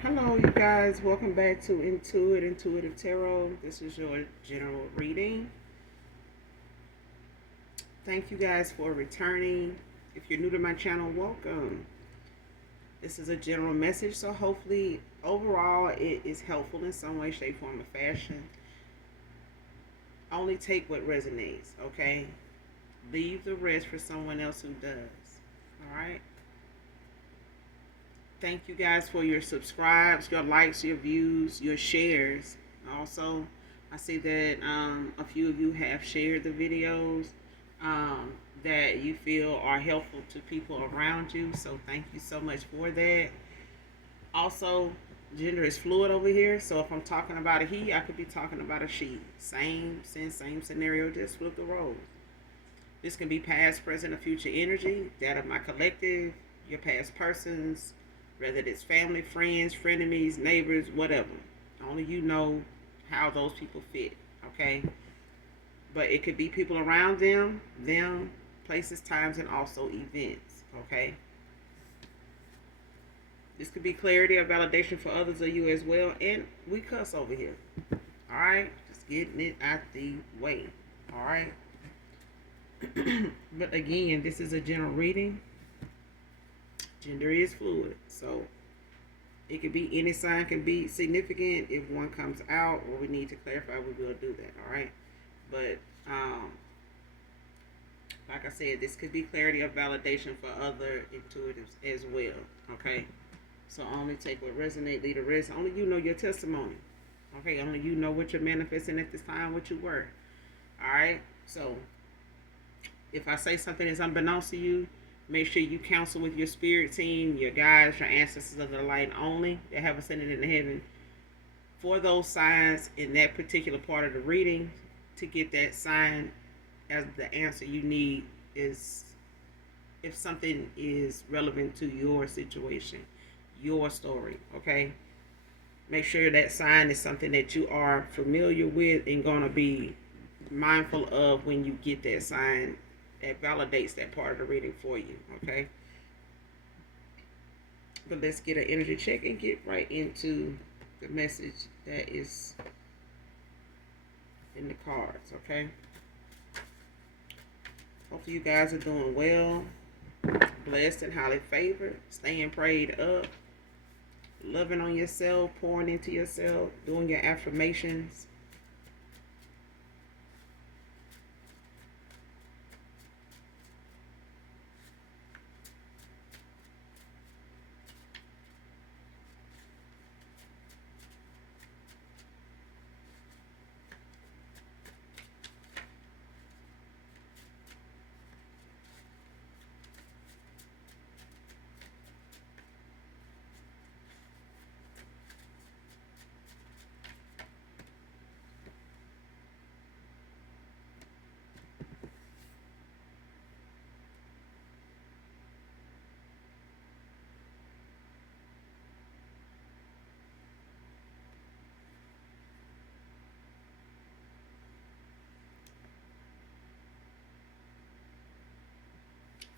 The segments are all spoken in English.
Hello, you guys. Welcome back to Intuitive Tarot. This is your general reading. Thank you guys for returning. If you're new to my channel, welcome. This is a general message, so hopefully, overall, it is helpful in some way, shape, form, or fashion. Only take what resonates, okay? Leave the rest for someone else who does. All right? Thank you guys for your subscribes, your likes, your views, your shares. Also, I see that a few of you have shared the videos that you feel are helpful to people around you. So thank you so much for that. Also, gender is fluid over here. So if I'm talking about a he, I could be talking about a she. Same sense, same scenario, just flip the roles. This can be past, present, or future energy, that of my collective, your past persons, whether it's family, friends, frenemies, neighbors, whatever. Only you know how those people fit, okay? But it could be people around them, places, times, and also events, okay? This could be clarity or validation for others or you as well. And we cuss over here, all right? Just getting it out the way, all right? But again, this is a general reading. Gender is fluid, so it could be any sign can be significant. If one comes out or we need to clarify, we will do that. All right, but like I said, this could be clarity or validation for other intuitives as well. Okay, so only take what resonates, leave the rest. Only you know your testimony. Okay, only you know what you're manifesting at this time, what you were. All right, so if I say something is unbeknownst to you, make sure you counsel with your spirit team, your guides, your ancestors of the light only that have ascended into heaven for those signs in that particular part of the reading to get that sign as the answer you need is if something is relevant to your situation, your story, okay? Make sure that sign is something that you are familiar with and going to be mindful of when you get that sign that validates that part of the reading for you, okay? But let's get an energy check and get right into the message that is in the cards, okay? Hopefully you guys are doing well, blessed and highly favored, staying prayed up, loving on yourself, pouring into yourself, doing your affirmations.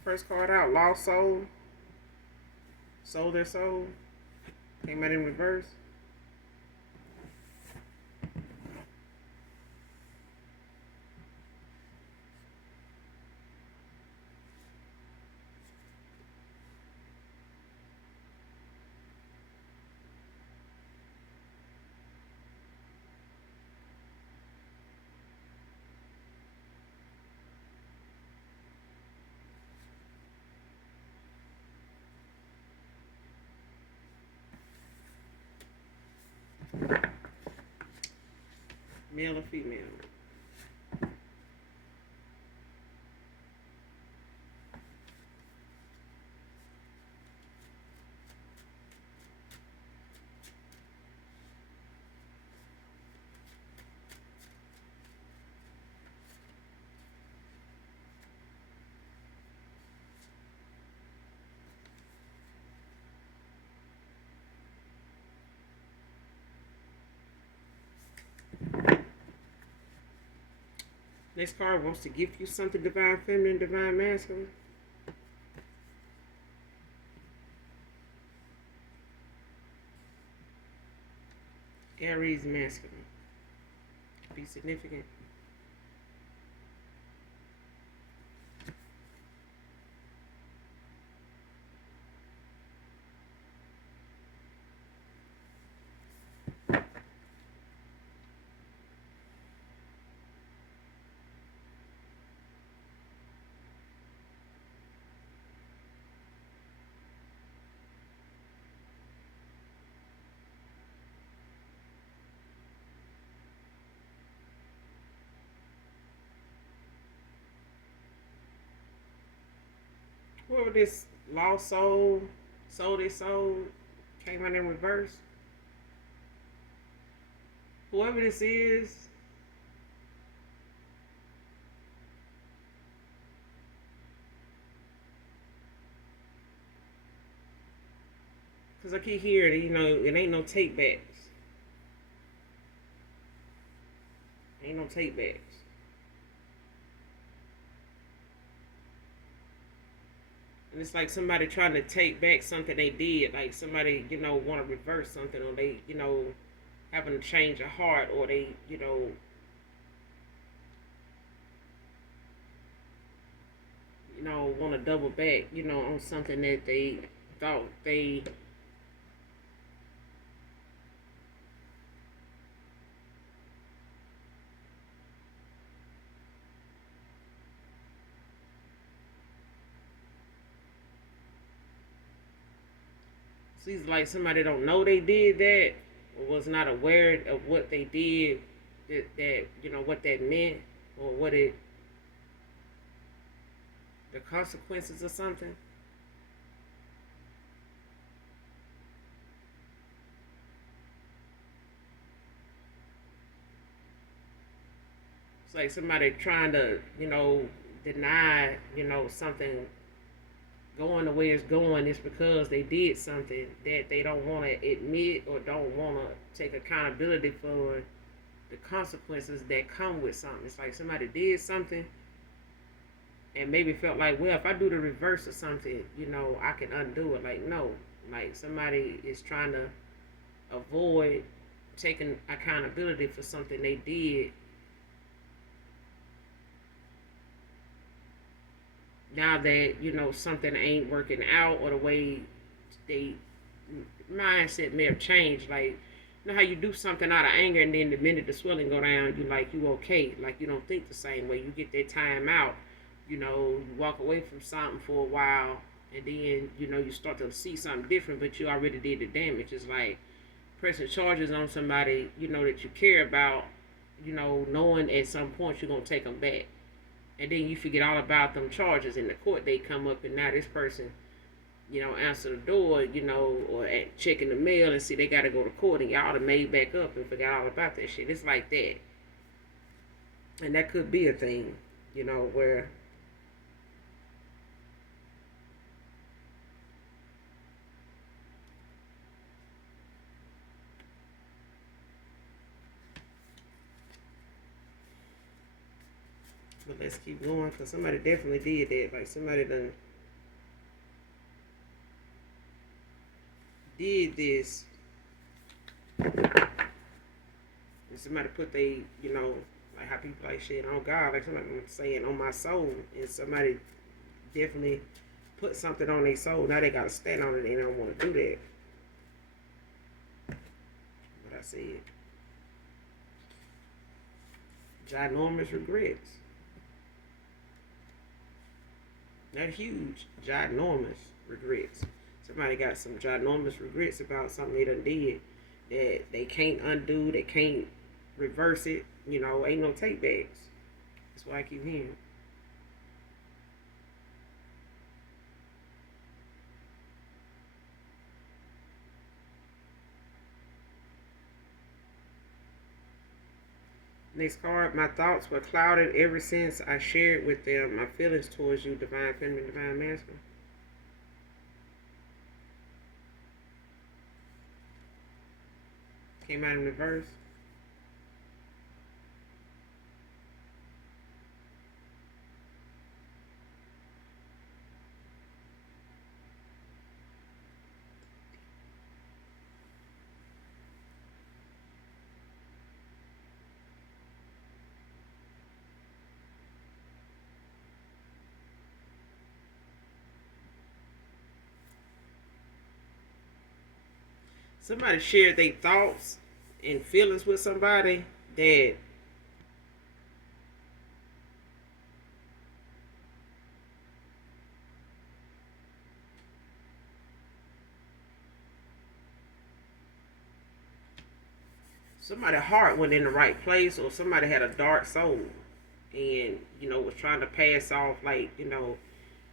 First card out, Lost Soul, Sold Their Soul, came out in reverse. Male or female? This card wants to give you something divine feminine, divine masculine. Aries masculine. Be significant. Whoever this lost soul, sold his soul, came out in reverse. Whoever this is, because I keep hearing, it ain't no take backs. Ain't no take backs. And it's like somebody trying to take back something they did. Like somebody, want to reverse something, or they, having to change a heart, or they, want to double back, on something that they thought they. Seems like somebody don't know they did that, or was not aware of what they did, that what that meant, or what it, the consequences of something. It's like somebody trying to, deny, something going the way it's going is because they did something that they don't want to admit, or don't want to take accountability for the consequences that come with something. It's like somebody did something and maybe felt like, well, if I do the reverse of something, I can undo it. Like, no, like somebody is trying to avoid taking accountability for something they did. Now that, something ain't working out, or the way they mindset may have changed. Like, how you do something out of anger, and then the minute the swelling go down, you okay. Like, you don't think the same way. You get that time out. You walk away from something for a while, and then, you start to see something different, but you already did the damage. It's like pressing charges on somebody, that you care about, knowing at some point you're going to take them back. And then you forget all about them charges in the court. They come up, and now this person, answer the door, or checking the mail and see they got to go to court, and y'all done made back up and forgot all about that shit. It's like that. And that could be a thing, where but let's keep going, because somebody definitely did that. Like somebody done did this, and somebody put they, like how people like shit on God, like somebody saying on my soul, and somebody definitely put something on their soul. Now they gotta stand on it. They don't want to do that. But I said, ginormous regrets. Not huge, ginormous regrets. Somebody got some ginormous regrets about something they done did that they can't undo, they can't reverse it. Ain't no take backs. That's why I keep hearing. Next card, my thoughts were clouded ever since I shared with them my feelings towards you, divine feminine, divine masculine. Came out in reverse. somebody shared their thoughts and feelings with somebody that somebody's heart went in the right place, or somebody had a dark soul and was trying to pass off like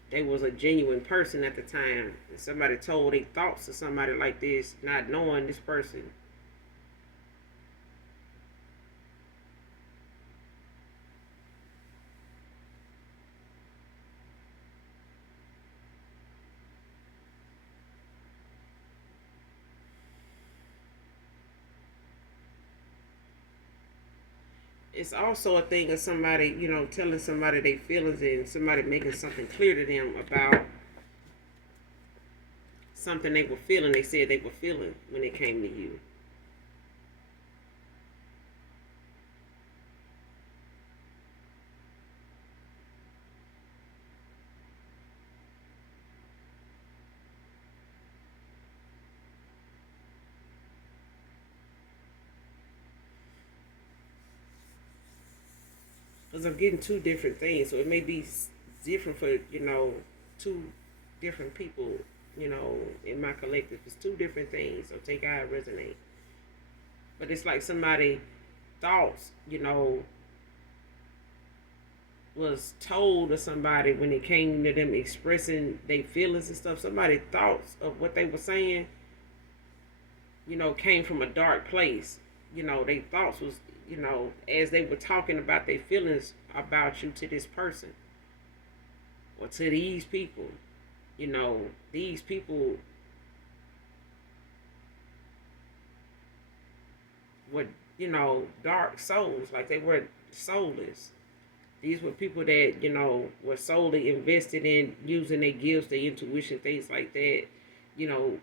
they was a genuine person at the time, and somebody told their thoughts to somebody like this, not knowing this person. It's also a thing of somebody, telling somebody their feelings and somebody making something clear to them about something they were feeling. They said they were feeling when it came to you. Because I'm getting two different things, so it may be different for two different people. In my collective, it's two different things. So take how it resonate. But it's like somebody thoughts, was told to somebody when it came to them expressing their feelings and stuff. Somebody thoughts of what they were saying, came from a dark place. They thoughts was, as they were talking about their feelings about you to this person or to these people. These people were, dark souls, like they were soulless. These were people that, were solely invested in using their gifts, their intuition, things like that, you know,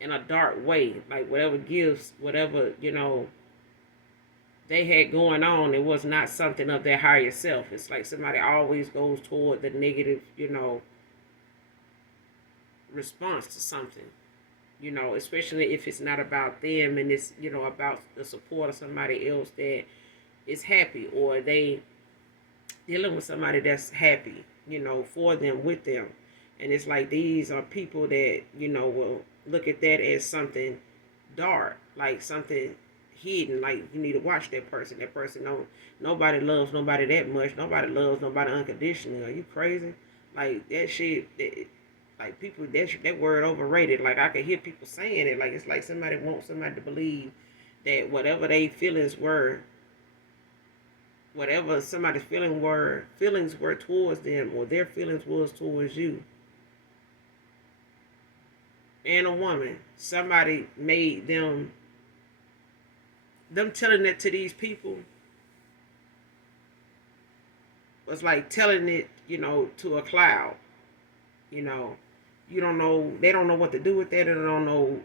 in a dark way. Like whatever gifts, whatever, they had going on, it was not something of their higher self. It's like somebody always goes toward the negative, response to something. Especially if it's not about them and it's, about the support of somebody else that is happy, or they dealing with somebody that's happy, for them, with them. And it's like these are people that, will look at that as something dark, like something hidden, like you need to watch that person. That person don't nobody loves nobody that much. Nobody loves nobody unconditionally. Are you crazy? Like that shit like people that word overrated. Like I can hear people saying it. Like it's like somebody wants somebody to believe that whatever they whatever somebody's feelings were towards them, or their feelings was towards you. And a woman, somebody made them telling that to these people was like telling it, to a cloud. You know, you don't know, they don't know what to do with that, and they don't know,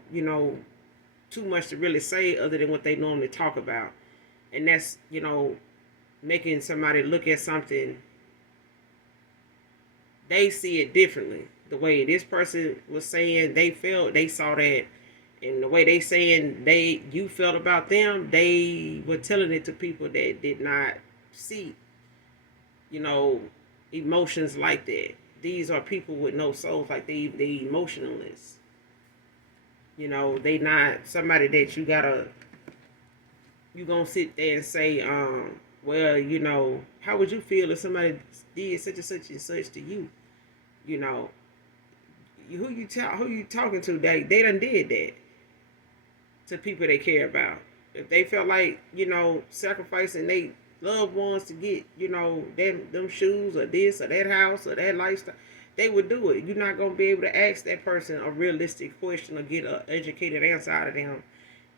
too much to really say other than what they normally talk about. And that's, making somebody look at something, they see it differently. The way this person was saying they saw that, and the way they saying you felt about them, they were telling it to people that did not see, you know, emotions like that. These are people with no souls, like they emotionless. They not somebody that you gonna sit there and say, well, how would you feel if somebody did such and such to you? You know, who you talking to? They done did that to people they care about. If they felt like, sacrificing they loved ones to get, them shoes or this or that house or that lifestyle, they would do it. You're not gonna be able to ask that person a realistic question or get an educated answer out of them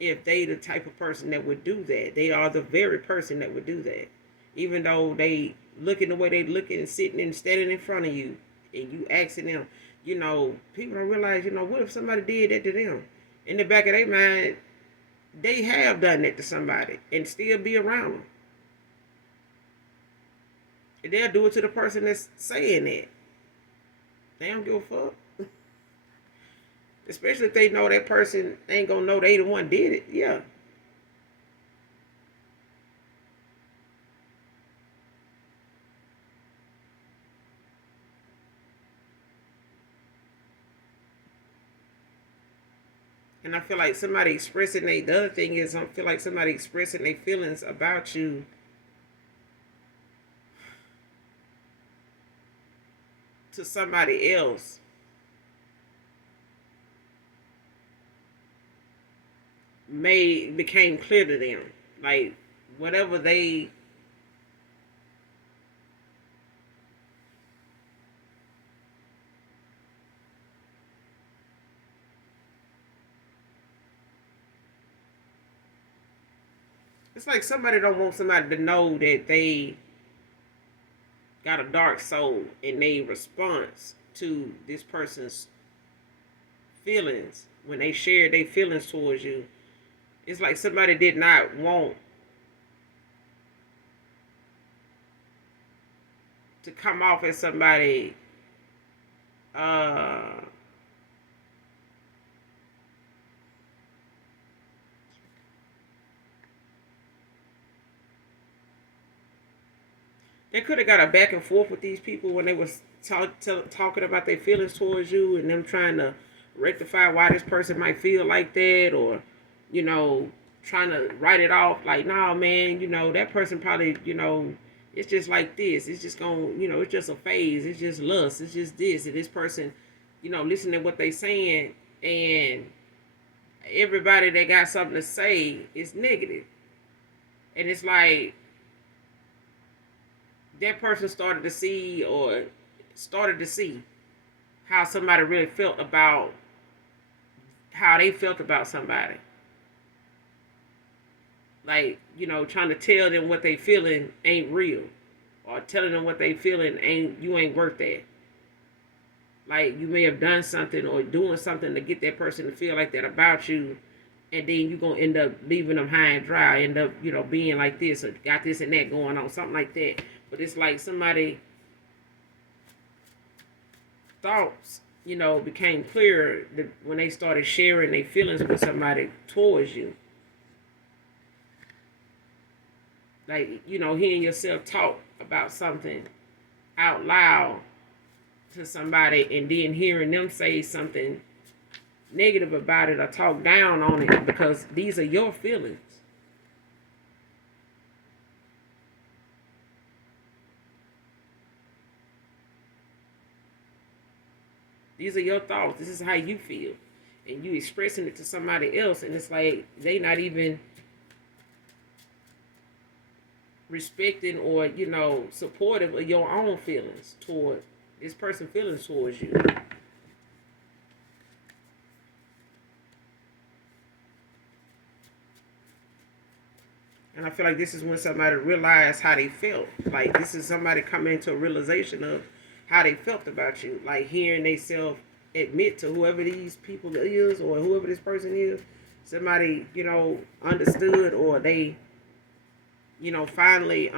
if they the type of person that would do that. They are the very person that would do that. Even though they looking the way they looking and sitting and standing in front of you, and you asking them, people don't realize, what if somebody did that to them? In the back of their mind, they have done that to somebody and still be around them. And they'll do it to the person that's saying that. They don't give a fuck. Especially if they know that person ain't gonna know they the one did it. Yeah. And I feel like somebody expressing the other thing is I feel like somebody expressing their feelings about you to somebody else became clear to them. Like whatever they it's like somebody don't want somebody to know that they got a dark soul in their response to this person's feelings when they share their feelings towards you. It's like somebody did not want to come off as somebody uh they could have got a back and forth with these people when they was talking about their feelings towards you and them trying to rectify why this person might feel like that, or you know trying to write it off like, nah man, that person probably, it's just like this, it's just gonna, it's just a phase, it's just lust, it's just this, and this person, listen to what they saying, and everybody that got something to say is negative. And it's like that person started to see how somebody really felt about how they felt about somebody. Like, trying to tell them what they feeling ain't real. Or telling them what they feeling you ain't worth that. Like you may have done something or doing something to get that person to feel like that about you, and then you're gonna end up leaving them high and dry, end up, being like this or got this and that going on, something like that. But it's like somebody thoughts, became clearer when they started sharing their feelings with somebody towards you. Like, hearing yourself talk about something out loud to somebody and then hearing them say something negative about it or talk down on it because these are your feelings. These are your thoughts. This is how you feel. And you expressing it to somebody else, and it's like they not even respecting or, supportive of your own feelings toward this person feelings towards you. And I feel like this is when somebody realized how they felt. Like this is somebody coming into a realization of how they felt about you. Like hearing they self admit to whoever these people is or whoever this person is. Somebody, understood, or they, finally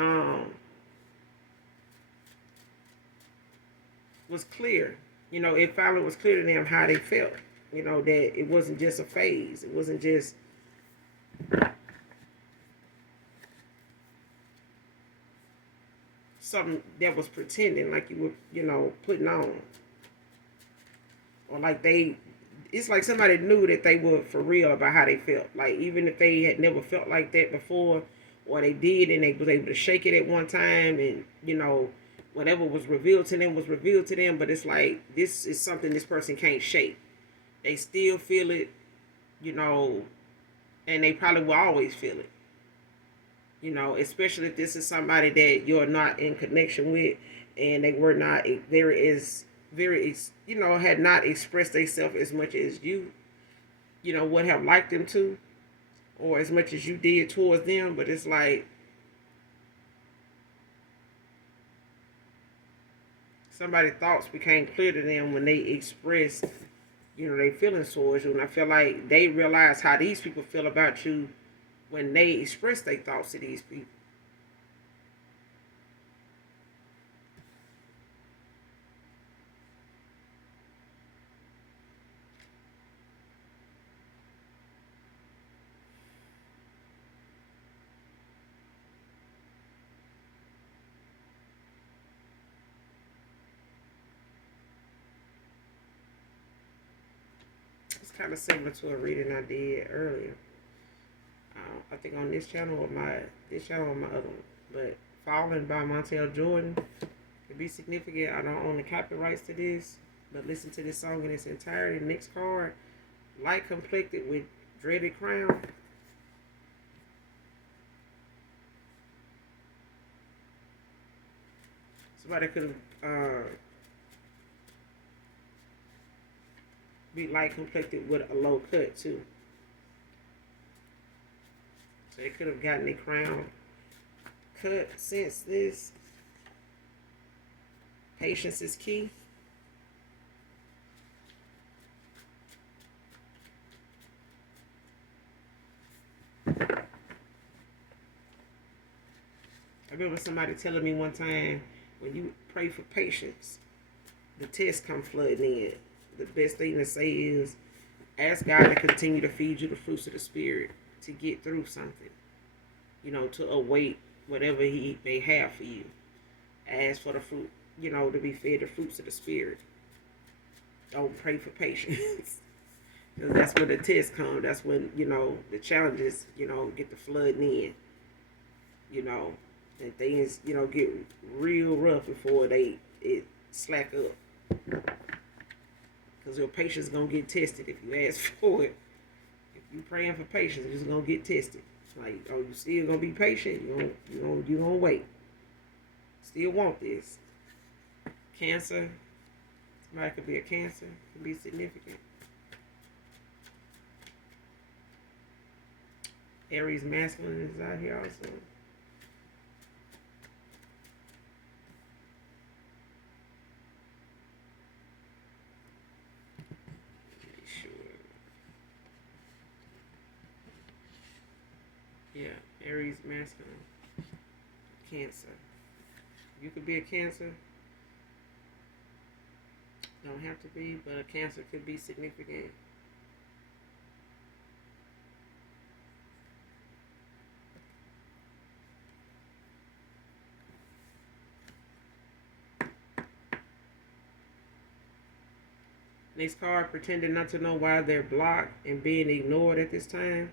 was clear. It finally was clear to them how they felt. That it wasn't just a phase. It wasn't just something that was pretending, like you were, putting on. Or like it's like somebody knew that they were for real about how they felt. Like even if they had never felt like that before, or they did and they was able to shake it at one time, and whatever was revealed to them was revealed to them. But it's like this is something this person can't shake. They still feel it, you know, and they probably will always feel it. Especially if this is somebody that you're not in connection with, and they were not very, had not expressed themselves as much as you, would have liked them to, or as much as you did towards them. But it's like somebody's thoughts became clear to them when they expressed, their feelings towards you. And I feel like they realized how these people feel about you when they express their thoughts to these people. It's kind of similar to a reading I did earlier. I think on this channel or my other one. But Falling by Montel Jordan could be significant. I don't own the copyrights to this, but listen to this song in its entirety. Next card, light complected with dreaded crown. Somebody could have be light complected with a low cut too. So they could have gotten a crown cut since this. Patience is key. I remember somebody telling me one time, when you pray for patience, the tests come flooding in. The best thing to say is ask God to continue to feed you the fruits of the Spirit to get through something. To await whatever He may have for you. Ask for the fruit, to be fed the fruits of the Spirit. Don't pray for patience. Because that's when the tests come. That's when, the challenges, get the flooding in. And things, get real rough before it slack up. Because your patience is going to get tested if you ask for it. If you praying for patience, it's going to get tested. It's like, oh, you still going to be patient? You going to wait. Still want this. Cancer. Somebody could be a Cancer. Could be significant. Aries masculine is out here also. Yeah, Aries masculine. Cancer. You could be a Cancer. Don't have to be, but a Cancer could be significant. Next card, pretending not to know why they're blocked and being ignored at this time.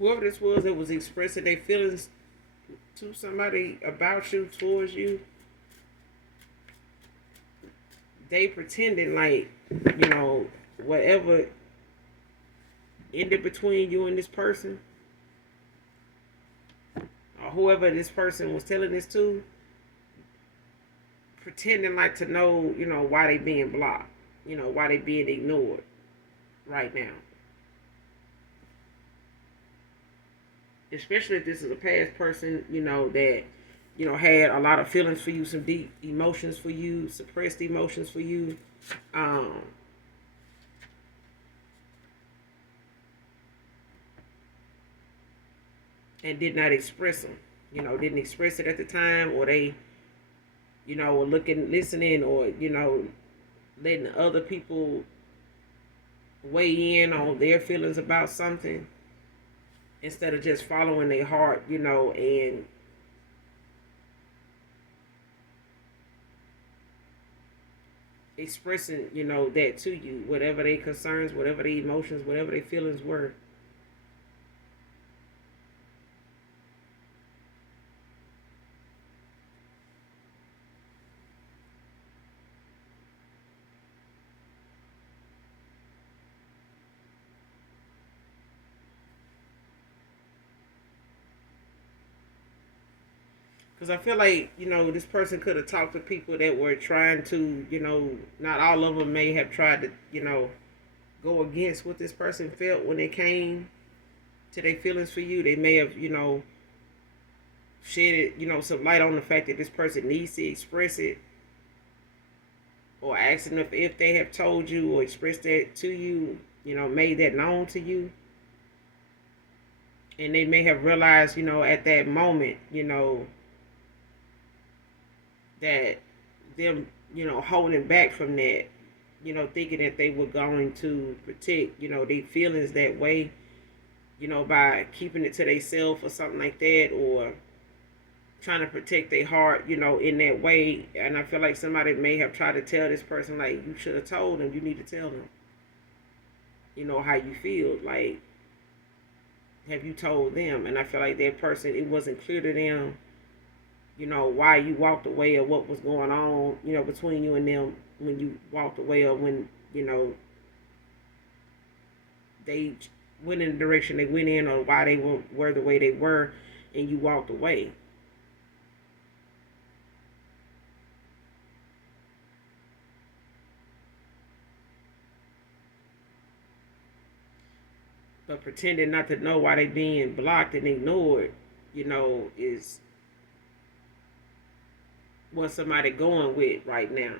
Whoever this was that was expressing their feelings to somebody about you, towards you, they pretending like, whatever ended between you and this person, or whoever this person was telling this to, pretending like to know, why they being blocked, why they being ignored right now. Especially if this is a past person, that, had a lot of feelings for you, some deep emotions for you, suppressed emotions for you. And did not express them. Didn't express it at the time, or they, were listening, or, letting other people weigh in on their feelings about something instead of just following their heart, and expressing, that to you, whatever their concerns, whatever their emotions, whatever their feelings were. Because I feel like, this person could have talked to people that were trying to, not all of them may have tried to, go against what this person felt when they came to their feelings for you. They may have, shed it, some light on the fact that this person needs to express it, or asking if they have told you or expressed that to you, made that known to you. And they may have realized, at that moment, that them, holding back from that, thinking that they were going to protect, their feelings that way, by keeping it to themselves or something like that, or trying to protect their heart, in that way. And I feel like somebody may have tried to tell this person, like, you should have told them, you need to tell them, how you feel. Like, have you told them? And I feel like that person, it wasn't clear to them, why you walked away or what was going on, between you and them when you walked away, or when, they went in the direction they went in, or why they were the way they were and you walked away. But pretending not to know why they being blocked and ignored, is what somebody going with right now.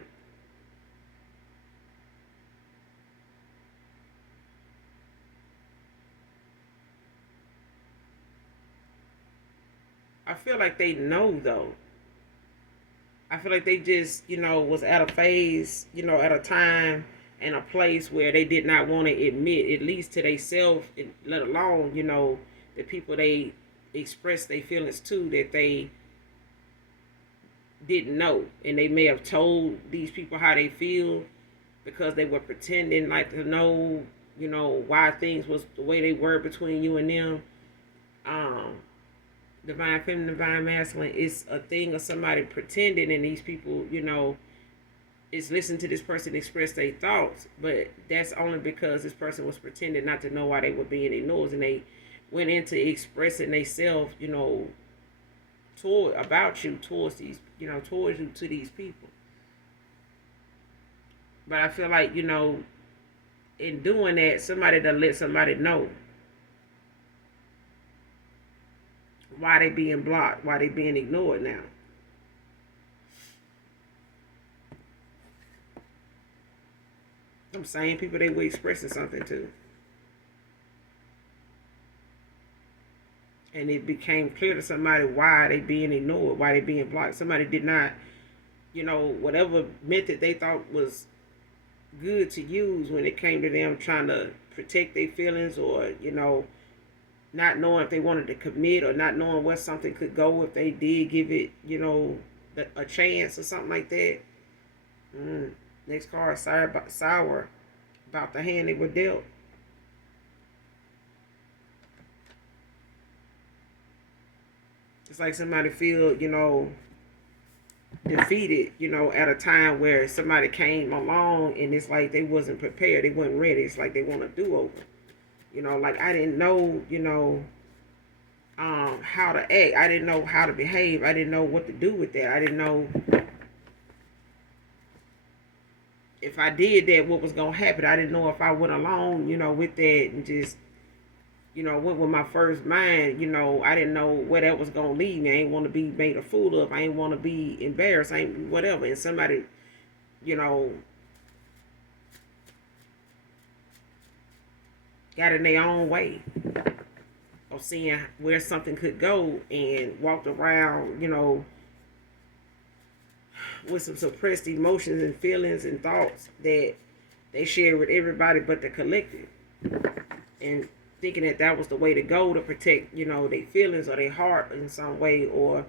I feel like they know though. I feel like they just, was at a phase, at a time and a place where they did not want to admit, at least to themselves, let alone, the people they express their feelings to, that they didn't know. And they may have told these people how they feel because they were pretending like to know, why things was the way they were between you and them. Um, Divine feminine, divine masculine is a thing of somebody pretending, and these people, is listening to this person express their thoughts, but that's only because this person was pretending not to know why they were being ignored, and they went into expressing themselves, toward about you, towards these, towards you, to these people. But I feel like, in doing that, somebody done let somebody know why they being blocked, why they being ignored now. Them same people they were expressing something to. And it became clear to somebody why they being ignored, why they being blocked. Somebody did not, whatever method they thought was good to use when it came to them trying to protect their feelings, or, not knowing if they wanted to commit, or not knowing where something could go if they did give it, a chance or something like that. Next card, sour about the hand they were dealt. It's like somebody feel, defeated, at a time where somebody came along and it's like they wasn't prepared, they wasn't ready. It's like they want to do over. Like, I didn't know, how to act. I didn't know how to behave. I didn't know what to do with that. I didn't know if I did that, what was going to happen. I didn't know if I went along, with that and just, went with my first mind. I didn't know where that was going to lead me. I ain't want to be made a fool of. I ain't want to be embarrassed. I ain't whatever. And somebody, got in their own way of seeing where something could go and walked around, with some suppressed emotions and feelings and thoughts that they shared with everybody but the collective, and thinking that that was the way to go to protect, their feelings or their heart in some way, or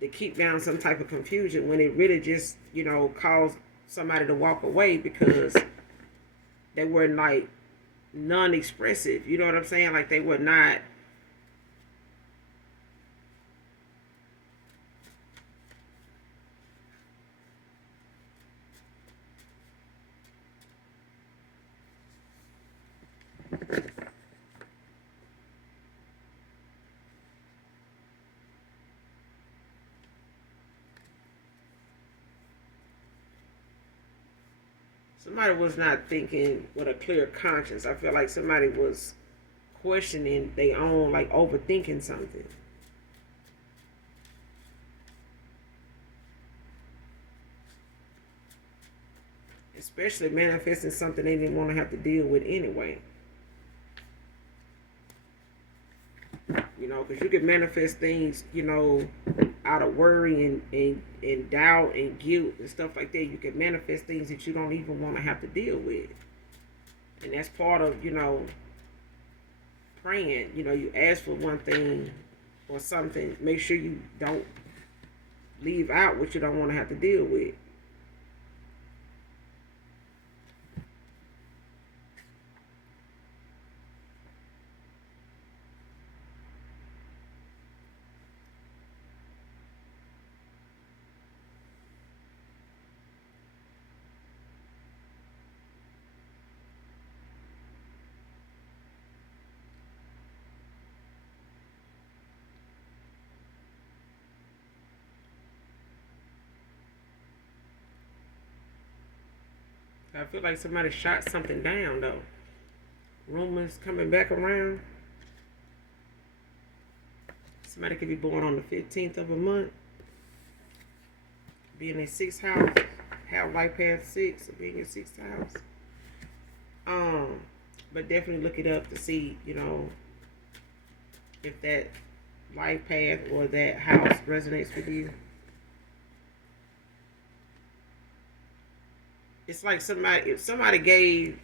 to keep down some type of confusion, when it really just, caused somebody to walk away because they were like non-expressive. You know what I'm saying? Like, they were not. Somebody was not thinking with a clear conscience. I feel like somebody was questioning their own, like overthinking something. Especially manifesting something they didn't want to have to deal with anyway. You know, because you can manifest things, you know, out of worry and doubt and guilt and stuff like that. You can manifest things that you don't even want to have to deal with. And that's part of, you know, praying. You know, you ask for one thing or something, make sure you don't leave out what you don't want to have to deal with. I feel like somebody shot something down though. Rumors coming back around. Somebody could be born on the 15th of a month, be in their sixth house, have life path 6, or be in your sixth house. But definitely look it up to see, you know, if that life path or that house resonates with you. It's like somebody, if somebody gave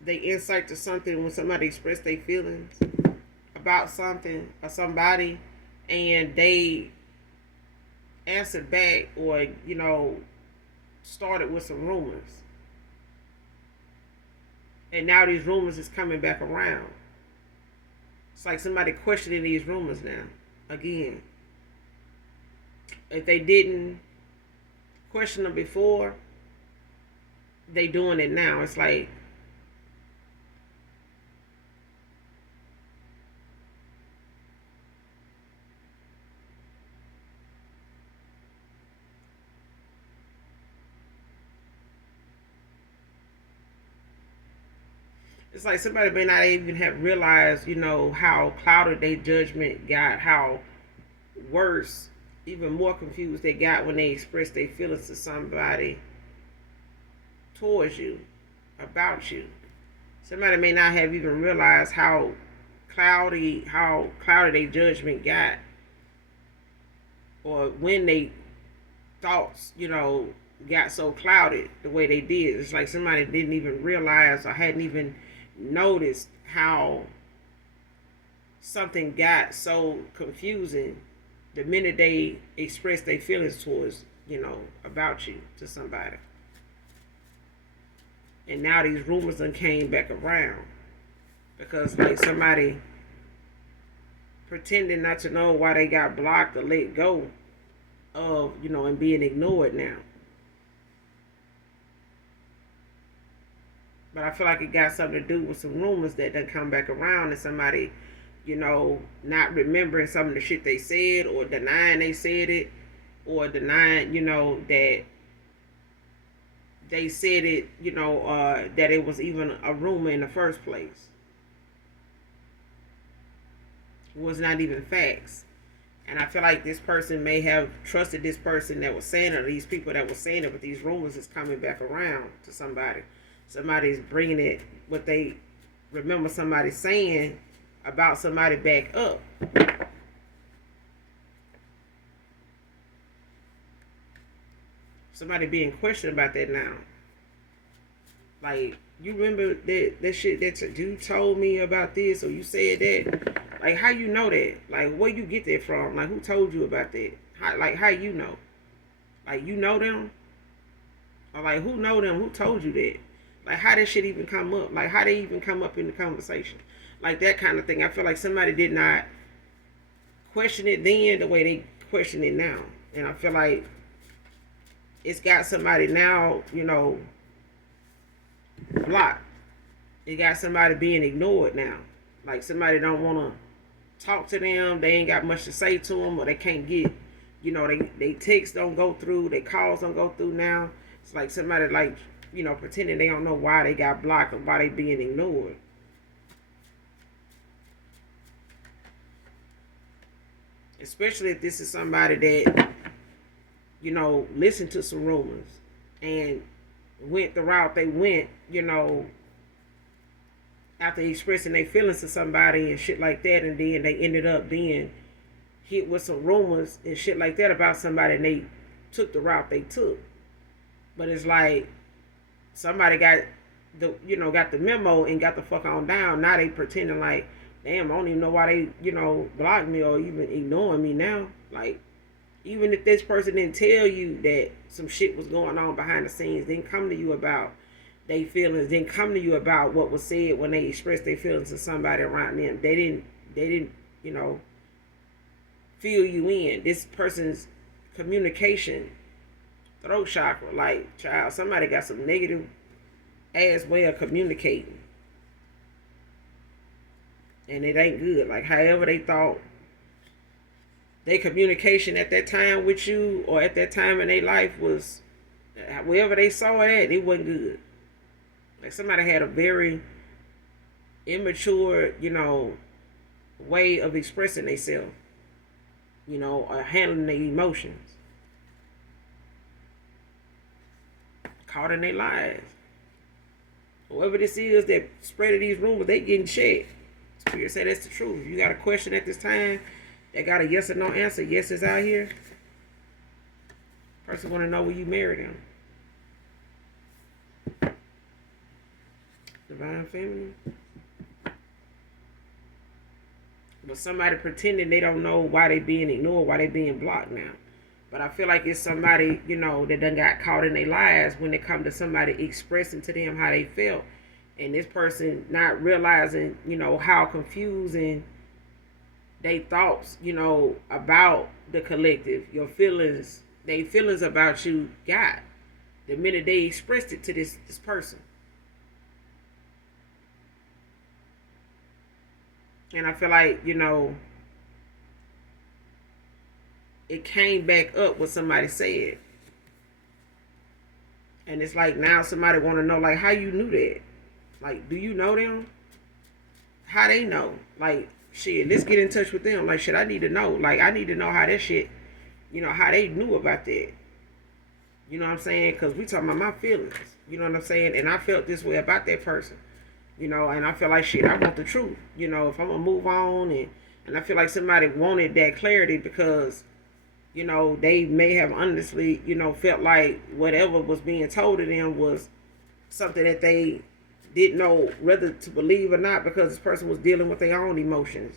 the insight to something when somebody expressed their feelings about something or somebody, and they answered back or, you know, started with some rumors. And now these rumors is coming back around. It's like somebody questioning these rumors now. Again. If they didn't question them before, they doing it now. It's like somebody may not even have realized, you know, how clouded their judgment got, how worse, even more confused they got when they expressed their feelings to somebody towards you, about you. Somebody may not have even realized how cloudy their judgment got, or when they thoughts, you know, got so clouded the way they did. It's like somebody didn't even realize or hadn't even noticed how something got so confusing the minute they expressed their feelings towards, you know, about you to somebody. And now these rumors done came back around because like somebody pretending not to know why they got blocked or let go of, you know, and being ignored now. But I feel like it got something to do with some rumors that done come back around, and somebody, you know, not remembering some of the shit they said, or denying they said it, or denying, you know, that they said it, you know, that it was even a rumor in the first place. It was not even facts. And I feel like this person may have trusted this person that was saying it, or these people that were saying it, but these rumors is coming back around to somebody. Somebody's bringing it, what they remember somebody saying about somebody back up. Somebody being questioned about that now. Like, you remember that shit that you told me about this, or you said that? Like, how you know that? Like, where you get that from? Like, who told you about that? How you know? Like, you know them? Or like, who know them? Who told you that? Like, how did shit even come up? Like, how they even come up in the conversation? Like, that kind of thing. I feel like somebody did not question it then the way they question it now. And I feel like it's got somebody now, you know, blocked. It got somebody being ignored now. Like, somebody don't want to talk to them. They ain't got much to say to them, or they can't get, you know, they texts don't go through. They calls don't go through now. It's like somebody, like, pretending they don't know why they got blocked or why they being ignored. Especially if this is somebody that, listened to some rumors and went the route they went, after expressing their feelings to somebody and shit like that, and then they ended up being hit with some rumors and shit like that about somebody, and they took the route they took. But it's like somebody got the memo and got the fuck on down. Now they pretending like, damn, I don't even know why they, blocked me or even ignoring me now. Like, even if this person didn't tell you that some shit was going on behind the scenes, didn't come to you about their feelings, didn't come to you about what was said when they expressed their feelings to somebody around them. They didn't, fill you in. This person's communication, throat chakra, like, child, somebody got some negative ass way of communicating. And it ain't good. Like, however they thought their communication at that time with you or at that time in their life was, wherever they saw it at, it wasn't good. Like, somebody had a very immature, way of expressing themselves, or handling their emotions. Caught in their lies. Whoever this is that spreading these rumors, they getting checked. Spirit say that's the truth. You got a question at this time that got a yes or no answer. Yes is out here. Person want to know will you marry them. Divine feminine. But somebody pretending they don't know why they being ignored, why they being blocked now. But I feel like it's somebody, that done got caught in their lies when it come to somebody expressing to them how they felt. And this person not realizing, how confusing they thoughts, about the collective, your feelings, they feelings about you got the minute they expressed it to this person. And I feel like, it came back up what somebody said. And it's like now somebody want to know, like, how you knew that? Like, do you know them? How they know? Like, shit, let's get in touch with them. Like, shit, I need to know. Like, I need to know how that shit, how they knew about that. You know what I'm saying? Because we talking about my feelings. You know what I'm saying? And I felt this way about that person. And I feel like, shit, I want the truth. If I'm going to move on. And I feel like somebody wanted that clarity because, they may have honestly, felt like whatever was being told to them was something that they didn't know whether to believe or not, because this person was dealing with their own emotions,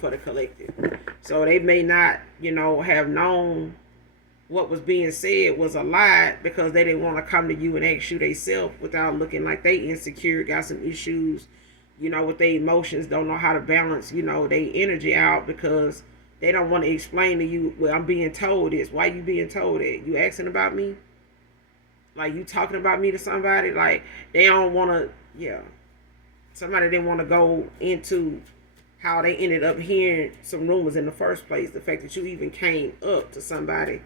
for the collective. So they may not, have known what was being said was a lie because they didn't want to come to you and ask you themselves without looking like they insecure, got some issues, with their emotions, don't know how to balance, their energy out because they don't want to explain to you, well, I'm being told this. Why you being told that? You asking about me? Like, you talking about me to somebody? Like, they don't want to, yeah. Somebody didn't want to go into how they ended up hearing some rumors in the first place. The fact that you even came up to somebody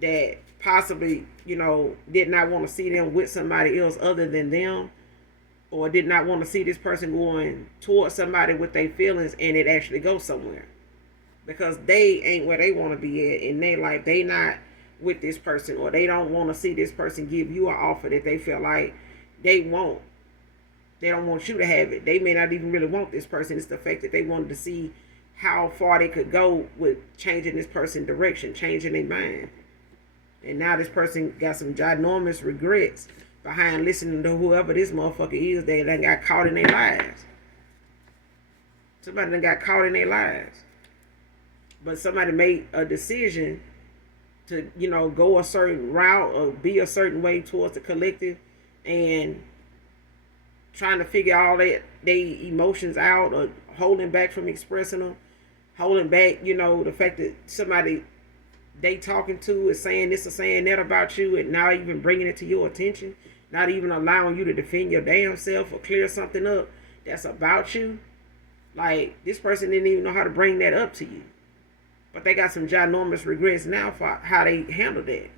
that possibly, did not want to see them with somebody else other than them, or did not want to see this person going towards somebody with their feelings and it actually goes somewhere. Because they ain't where they want to be at in their life. They not with this person, or they don't want to see this person give you an offer that they feel like they want. They don't want you to have it. They may not even really want this person. It's the fact that they wanted to see how far they could go with changing this person's direction, changing their mind. And now this person got some ginormous regrets behind listening to whoever this motherfucker is. They done got caught in their lies. Somebody done got caught in their lies. But somebody made a decision to, go a certain route or be a certain way towards the collective, and trying to figure all that they emotions out, or holding back from expressing them, holding back, the fact that somebody they talking to is saying this or saying that about you, and not even bringing it to your attention, not even allowing you to defend your damn self or clear something up that's about you. Like, this person didn't even know how to bring that up to you. But they got some ginormous regrets now for how they handled that.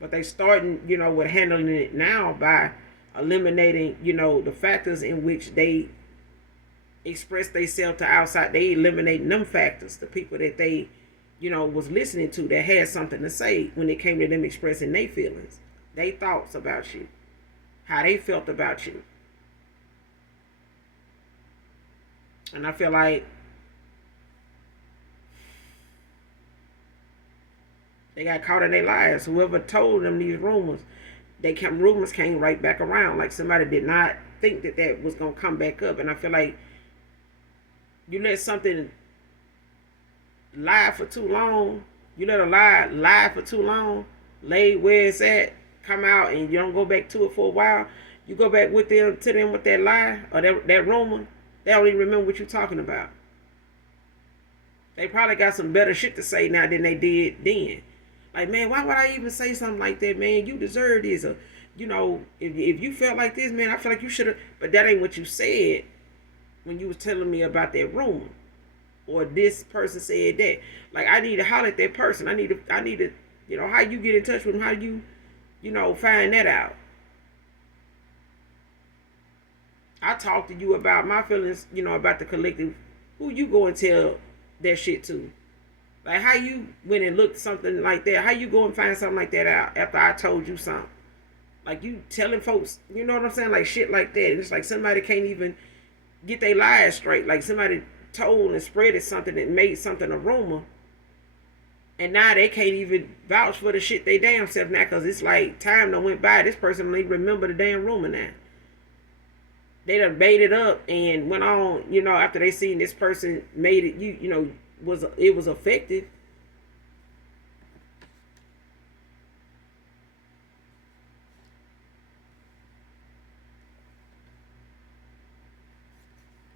But they starting, with handling it now by eliminating, the factors in which they express themselves to outside. They eliminating them factors, the people that they, was listening to that had something to say when it came to them expressing their feelings, their thoughts about you, how they felt about you. And I feel like they got caught in their lies. Whoever told them these rumors came right back around. Like somebody did not think that was gonna come back up. And I feel like you let something lie for too long. You let a lie for too long, lay where it's at, come out, and you don't go back to it for a while. You go back with them with that lie or that rumor. They don't even remember what you're talking about. They probably got some better shit to say now than they did then. Like, man, why would I even say something like that, man? You deserve this. Or, if you felt like this, man, I feel like you should have. But that ain't what you said when you was telling me about that rumor. Or this person said that. Like, I need to holler at that person. I need to, how you get in touch with them, how you, find that out. I talked to you about my feelings, about the collective. Who you go and tell that shit to? Like, how you went and looked something like that? How you go and find something like that out after I told you something? Like, you telling folks, you know what I'm saying? Like, shit like that. And it's like somebody can't even get their lies straight. Like, somebody told and spreaded something that made something a rumor. And now they can't even vouch for the shit they damn self now. Because it's like time done went by. This person don't even remember the damn rumor now. They done made it up and went on, after they seen this person made it, it was effective.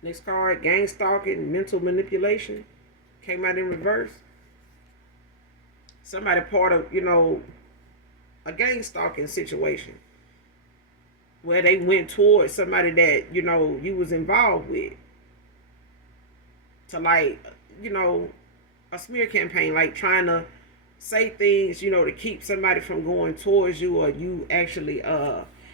Next card, gang stalking, mental manipulation. Came out in reverse. Somebody part of, a gang stalking situation. Where they went towards somebody that, you was involved with. To like, a smear campaign, like trying to say things, to keep somebody from going towards you, or you actually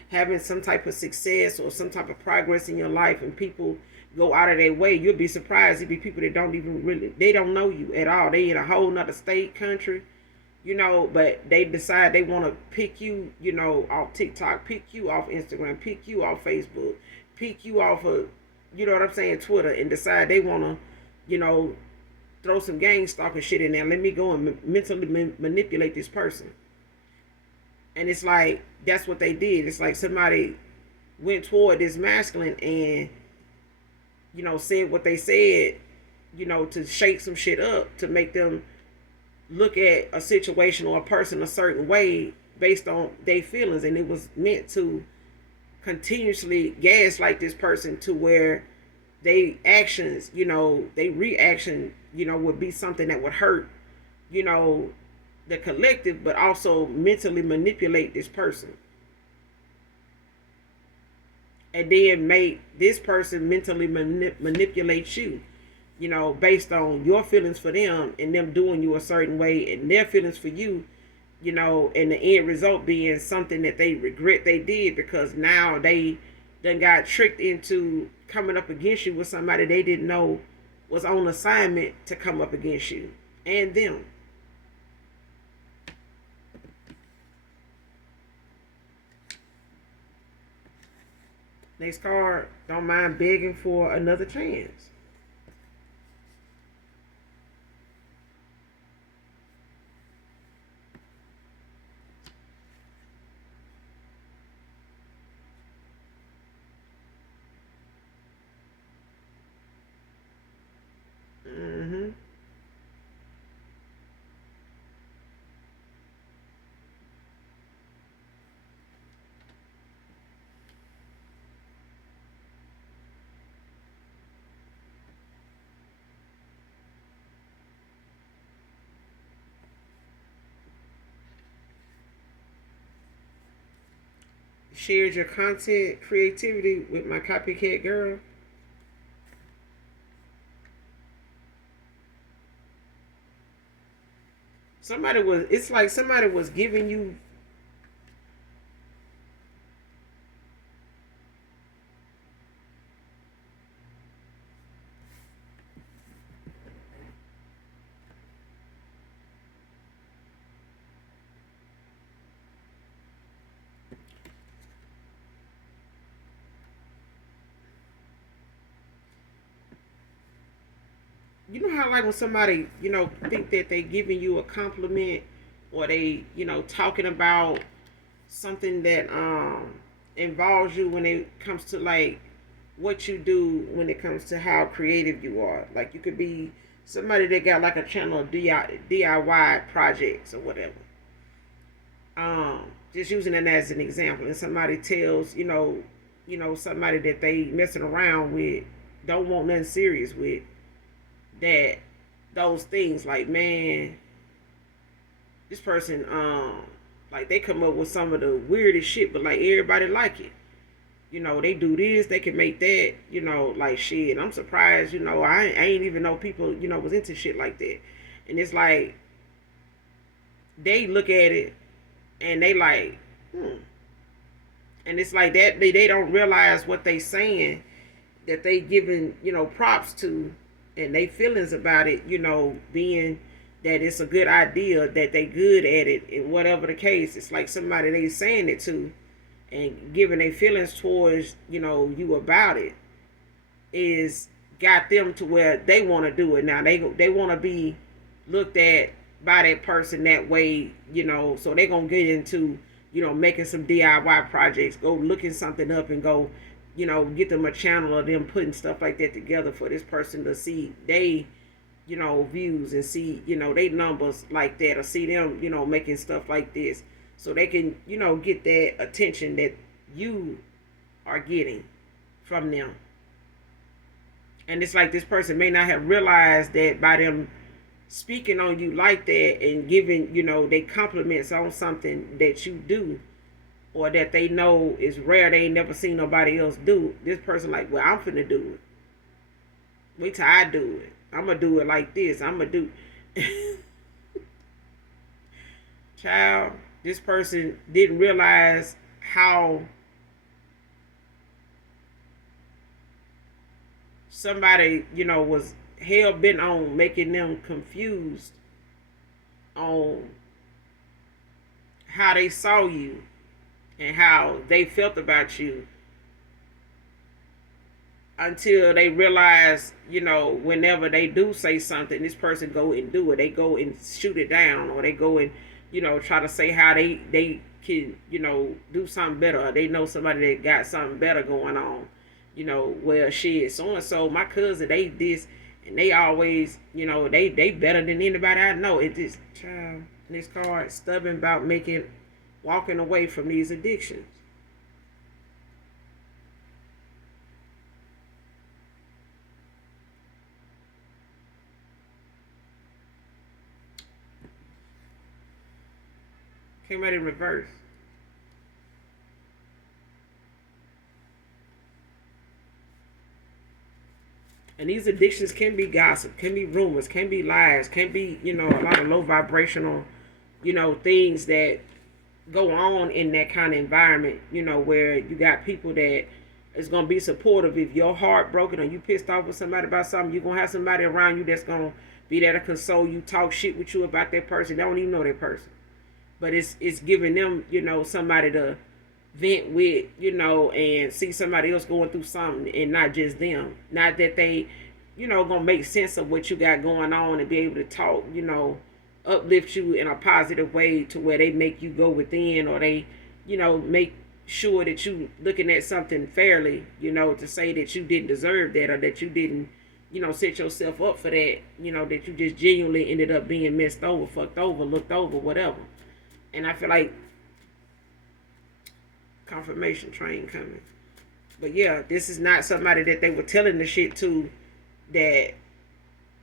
having some type of success or some type of progress in your life, and people go out of their way. You'll be surprised. It'd be people that don't even really, they don't know you at all. They in a whole nother state, country, but they decide they want to pick you, off TikTok, pick you off Instagram, pick you off Facebook, pick you off of, Twitter, and decide they want to, throw some gang stalking shit in there. Let me go and mentally manipulate this person. And it's like, that's what they did. It's like somebody went toward this masculine and, said what they said, to shake some shit up, to make them look at a situation or a person a certain way based on their feelings. And it was meant to continuously gaslight this person to where they actions, they reaction, would be something that would hurt, the collective, but also mentally manipulate this person. And then make this person mentally manipulate you, based on your feelings for them and them doing you a certain way and their feelings for you, and the end result being something that they regret they did, because now they done got tricked into coming up against you with somebody they didn't know was on assignment to come up against you and them. Next card, don't mind begging for another chance. Mm-hmm. Shared your content creativity with my copycat girl. It's like somebody was giving you you know how like when somebody, think that they giving you a compliment, or they, talking about something that involves you when it comes to like what you do when it comes to how creative you are. Like you could be somebody that got like a channel of DIY projects or whatever. Just using it as an example, and somebody tells, somebody that they messing around with, don't want nothing serious with, that those things, like, man, this person, like they come up with some of the weirdest shit, but like everybody like it. They do this, they can make that, like shit. I'm surprised, I ain't even know people, was into shit like that. And it's like, they look at it and they like, and it's like that they don't realize what they saying, that they giving, props to, and they feelings about it, being that it's a good idea, that they good at it, and whatever the case. It's like somebody they saying it to and giving their feelings towards, you about it, is got them to where they want to do it. Now they want to be looked at by that person that way, so they gonna get into, making some DIY projects, go looking something up and go, get them a channel of them putting stuff like that together for this person to see they, views, and see, they numbers like that, or see them, making stuff like this, so they can, get that attention that you are getting from them. And it's like this person may not have realized that by them speaking on you like that and giving, they compliments on something that you do, or that they know is rare, they ain't never seen nobody else do. This person like, well, I'm finna do it. Wait till I do it. I'm gonna do it like this. I'm gonna do. Child, this person didn't realize how somebody, was hell bent on making them confused on how they saw you and how they felt about you, until they realize, whenever they do say something, this person go and do it. They go and shoot it down, or they go and, try to say how they can, do something better. Or they know somebody that got something better going on. Well, shit, so and so, my cousin, they this, and they always, they better than anybody I know. It just, child, this card, stubborn about walking away from these addictions. Came out in reverse. And these addictions can be gossip, can be rumors, can be lies, can be, a lot of low vibrational, things that go on in that kind of environment, where you got people that is going to be supportive. If your heart broken or you pissed off with somebody about something, you're going to have somebody around you that's going to be there to console you, talk shit with you about that person. They don't even know that person. But it's giving them, somebody to vent with, and see somebody else going through something and not just them. Not that they, gonna make sense of what you got going on and be able to talk, uplift you in a positive way to where they make you go within, or they, make sure that you looking at something fairly, to say that you didn't deserve that, or that you didn't, set yourself up for that, that you just genuinely ended up being messed over, fucked over, looked over, whatever. And I feel like confirmation train coming. But yeah, this is not somebody that they were telling the shit to, that,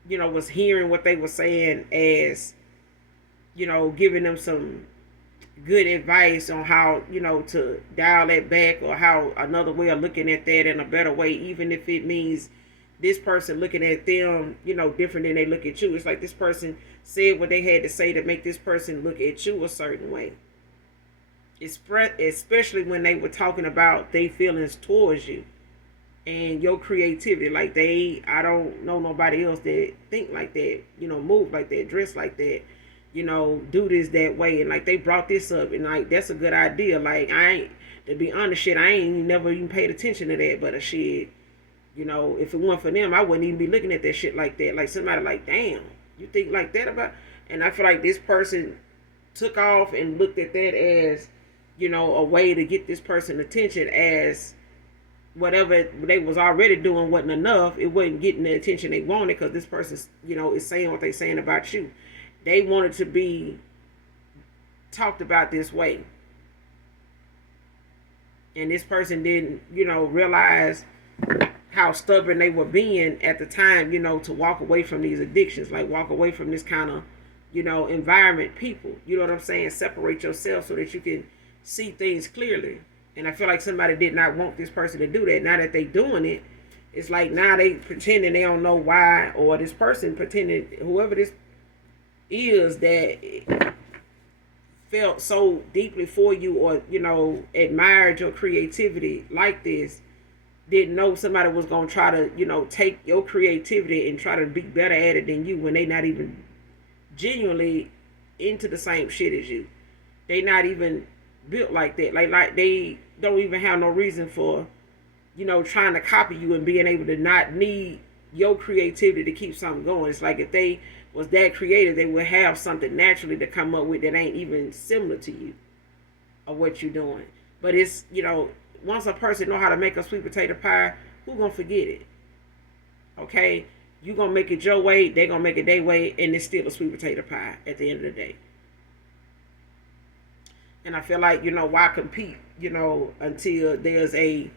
was hearing what they were saying as, giving them some good advice on how, to dial that back, or how another way of looking at that in a better way, even if it means this person looking at them, different than they look at you. It's like this person said what they had to say to make this person look at you a certain way. Especially when they were talking about their feelings towards you and your creativity. Like I don't know nobody else that think like that, move like that, dress like that, do this that way. And like they brought this up, and like that's a good idea. Like to be honest, shit, I ain't never even paid attention to that, but shit, If it weren't for them, I wouldn't even be looking at that shit like that. Like somebody like, damn, you think like that about? And I feel like this person took off and looked at that as, a way to get this person attention, as whatever they was already doing wasn't enough. It wasn't getting the attention they wanted because this person, is saying what they saying about you. They wanted to be talked about this way. And this person didn't, realize how stubborn they were being at the time, to walk away from these addictions, like walk away from this kind of, environment, people. You know what I'm saying? Separate yourself so that you can see things clearly. And I feel like somebody did not want this person to do that. Now that they doing it, it's like now they pretending they don't know why, or this person pretending, whoever this is that felt so deeply for you, or admired your creativity like this, didn't know somebody was gonna try to take your creativity and try to be better at it than you, when they not even genuinely into the same shit as you. They not even built like that. Like they don't even have no reason for trying to copy you and being able to not need your creativity to keep something going. It's like if they was that creative, they would have something naturally to come up with that ain't even similar to you or what you're doing. But it's, once a person know how to make a sweet potato pie, who gonna forget it? Okay, you gonna make it your way, they gonna make it their way, and it's still a sweet potato pie at the end of the day. And I feel like, why compete, until there's a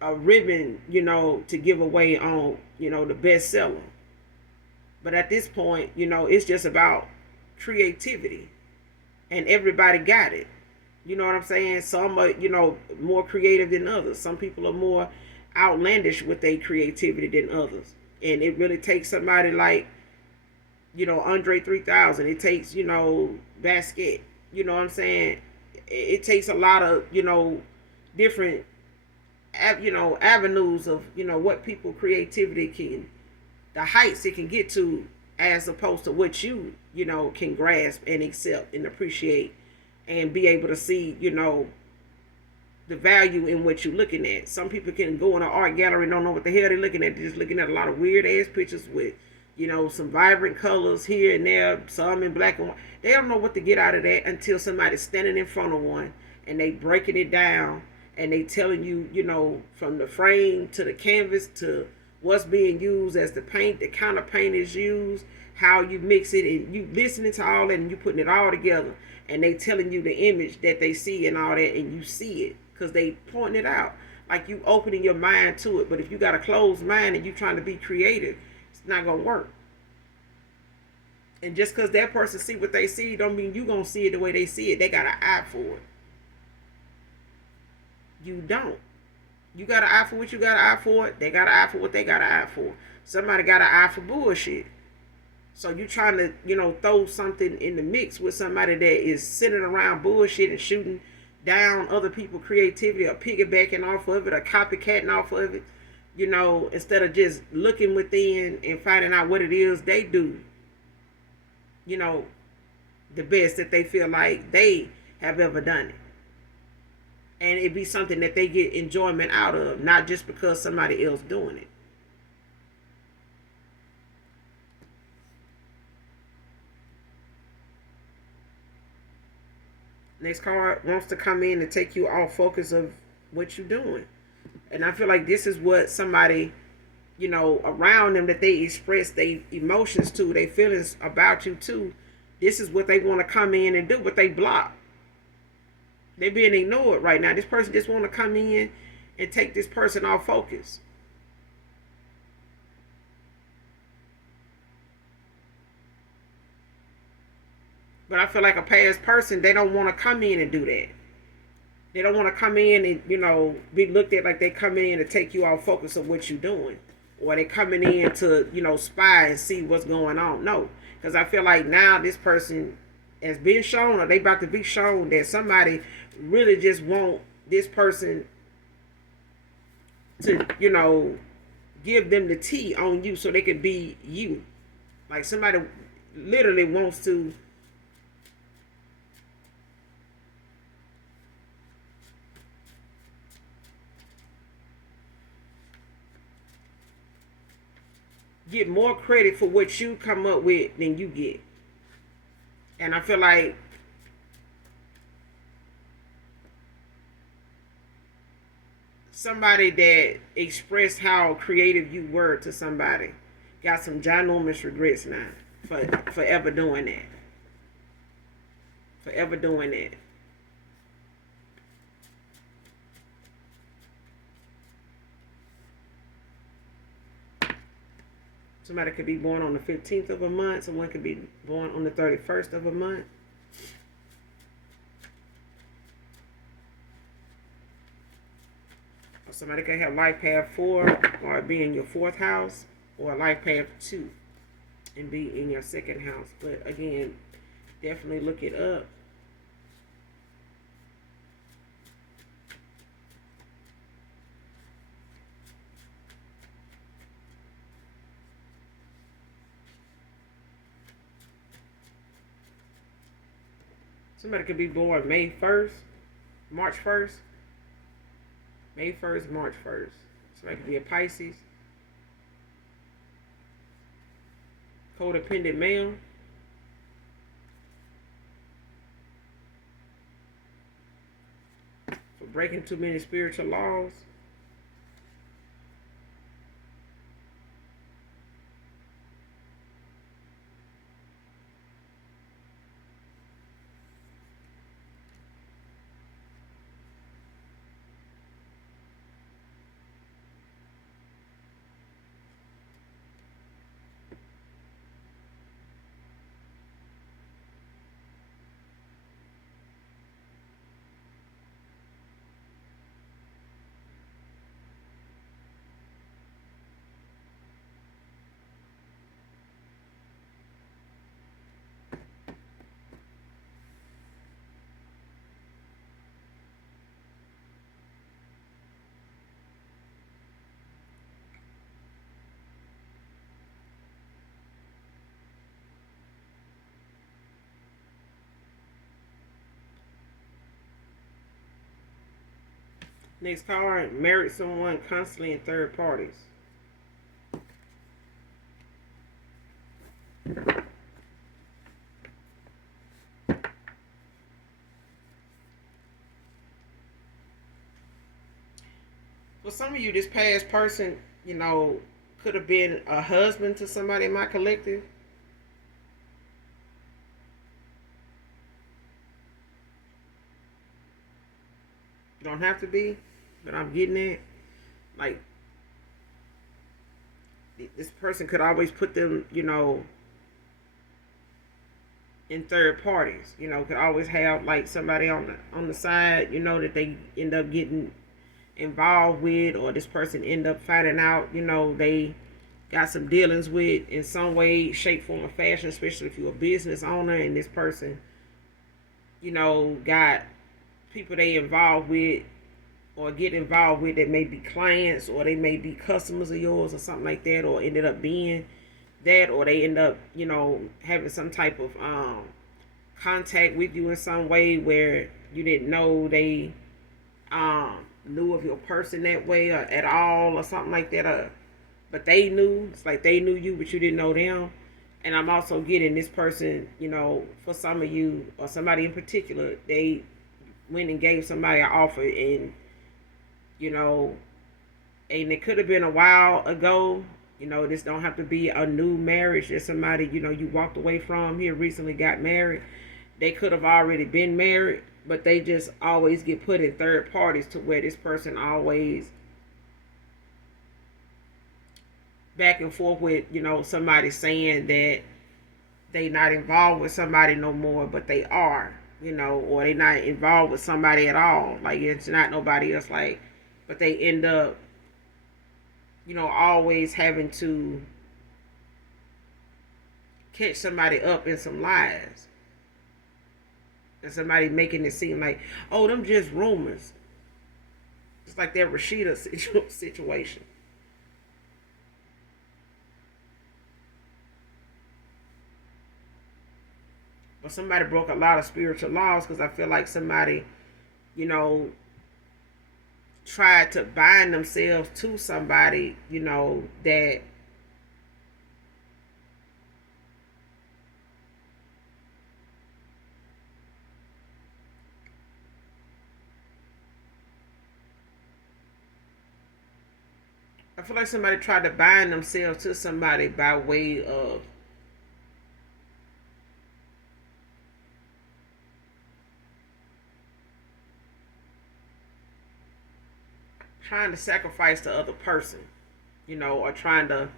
ribbon, to give away on, the bestseller. But at this point, it's just about creativity, and everybody got it. You know what I'm saying? Some are, more creative than others. Some people are more outlandish with their creativity than others. And it really takes somebody like, Andre 3000. It takes, Basket. You know what I'm saying? It takes a lot of, different, avenues of, what people creativity the heights it can get to, as opposed to what you, can grasp and accept and appreciate and be able to see, the value in what you're looking at. Some people can go in an art gallery and don't know what the hell they're looking at. They're just looking at a lot of weird ass pictures with, some vibrant colors here and there, some in black and white. They don't know what to get out of that until somebody's standing in front of one and they breaking it down and they telling you, from the frame to the canvas to what's being used as the paint, the kind of paint is used, how you mix it, and you listening to all that and you putting it all together, and they telling you the image that they see and all that, and you see it because they pointing it out, like you opening your mind to it. But if you got a closed mind and you trying to be creative, it's not gonna work. And just because that person see what they see don't mean you gonna see it the way they see it. They got an eye for it. You don't. You got an eye for what you got an eye for it. They got an eye for what they got an eye for. Somebody got an eye for bullshit. So you trying to, throw something in the mix with somebody that is sitting around bullshit and shooting down other people's creativity, or piggybacking off of it, or copycatting off of it, instead of just looking within and finding out what it is they do, the best that they feel like they have ever done it. And it be something that they get enjoyment out of, not just because somebody else doing it. Next card wants to come in and take you off focus of what you're doing. And I feel like this is what somebody, around them, that they express their emotions to, their feelings about you to. This is what they want to come in and do, but they block. They being ignored right now. This person just want to come in and take this person off focus. But I feel like a past person, they don't want to come in and do that. They don't want to come in and, be looked at like they come in to take you off focus of what you're doing. Or they coming in to, spy and see what's going on. No. Because I feel like now this person has been shown, or they about to be shown, that somebody really just want this person to, give them the tea on you so they can be you. Like somebody literally wants to get more credit for what you come up with than you get. And I feel like somebody that expressed how creative you were to somebody got some ginormous regrets now for forever doing that. Forever doing that. Somebody could be born on the 15th of a month. Someone could be born on the 31st of a month. Or somebody could have life path 4 or be in your 4th house, or life path 2 and be in your 2nd house. But again, definitely look it up. Somebody could be born May 1st, March 1st. May 1st, March 1st. Somebody could be a Pisces. Codependent male. For breaking too many spiritual laws. Next card, married someone constantly in third parties. For some of you, this past person, could have been a husband to somebody in my collective. You don't have to be, but I'm getting it. Like, this person could always put them, in third parties. Could always have like somebody on the side, that they end up getting involved with, or this person end up finding out, they got some dealings with in some way, shape, form, or fashion, especially if you're a business owner and this person, got people they involved with or get involved with that may be clients, or they may be customers of yours or something like that, or ended up being that, or they end up, having some type of contact with you in some way where you didn't know they knew of your person that way or at all or something like that. But they knew. It's like they knew you, but you didn't know them. And I'm also getting this person, for some of you or somebody in particular, they went and gave somebody an offer, and and it could have been a while ago. This don't have to be a new marriage. There's somebody, you walked away from here recently, got married. They could have already been married, but they just always get put in third parties to where this person always back and forth with, somebody saying that they not involved with somebody no more, but they are, or they not involved with somebody at all. Like, it's not nobody else, like, but they end up, always having to catch somebody up in some lies. And somebody making it seem like, oh, them just rumors. It's like that Rashida situation. But somebody broke a lot of spiritual laws, because I feel like somebody, tried to bind themselves to somebody, that I feel like somebody tried to bind themselves to somebody by way of trying to sacrifice the other person, or trying to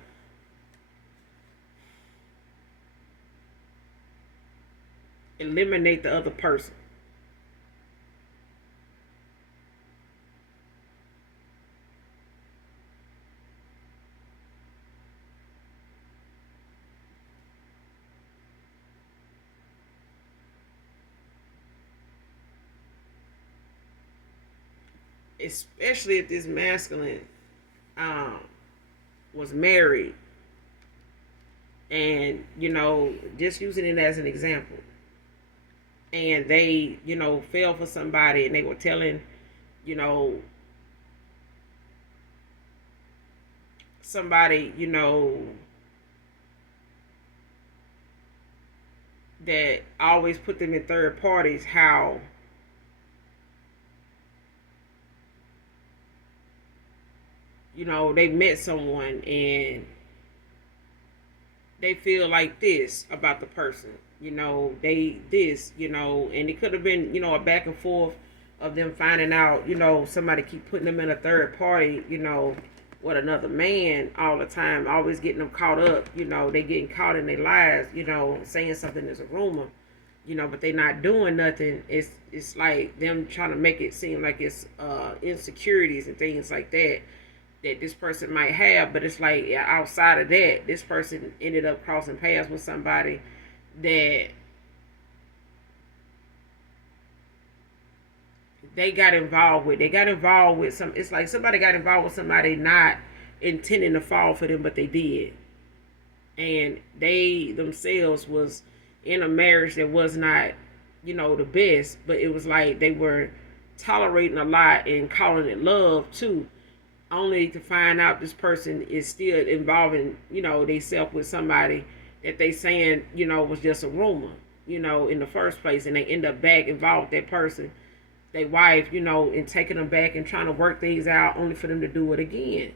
eliminate the other person. Especially if this masculine um, was married, and just using it as an example, and they fell for somebody, and they were telling you know somebody that always put them in third parties, how they met someone and they feel like this about the person. They this, and it could have been, a back and forth of them finding out, somebody keep putting them in a third party, with another man all the time, always getting them caught up, they getting caught in their lies, saying something is a rumor, but they not doing nothing. It's like them trying to make it seem like it's insecurities and things like that this person might have, but it's like outside of that, this person ended up crossing paths with somebody that they got involved with. They got involved with some. It's like somebody got involved with somebody not intending to fall for them, but they did, and they themselves was in a marriage that was not, the best, but it was like they were tolerating a lot and calling it love too, only to find out this person is still involving, they self with somebody that they saying, was just a rumor, in the first place, and they end up back involved with that person, their wife, and taking them back and trying to work things out, only for them to do it again.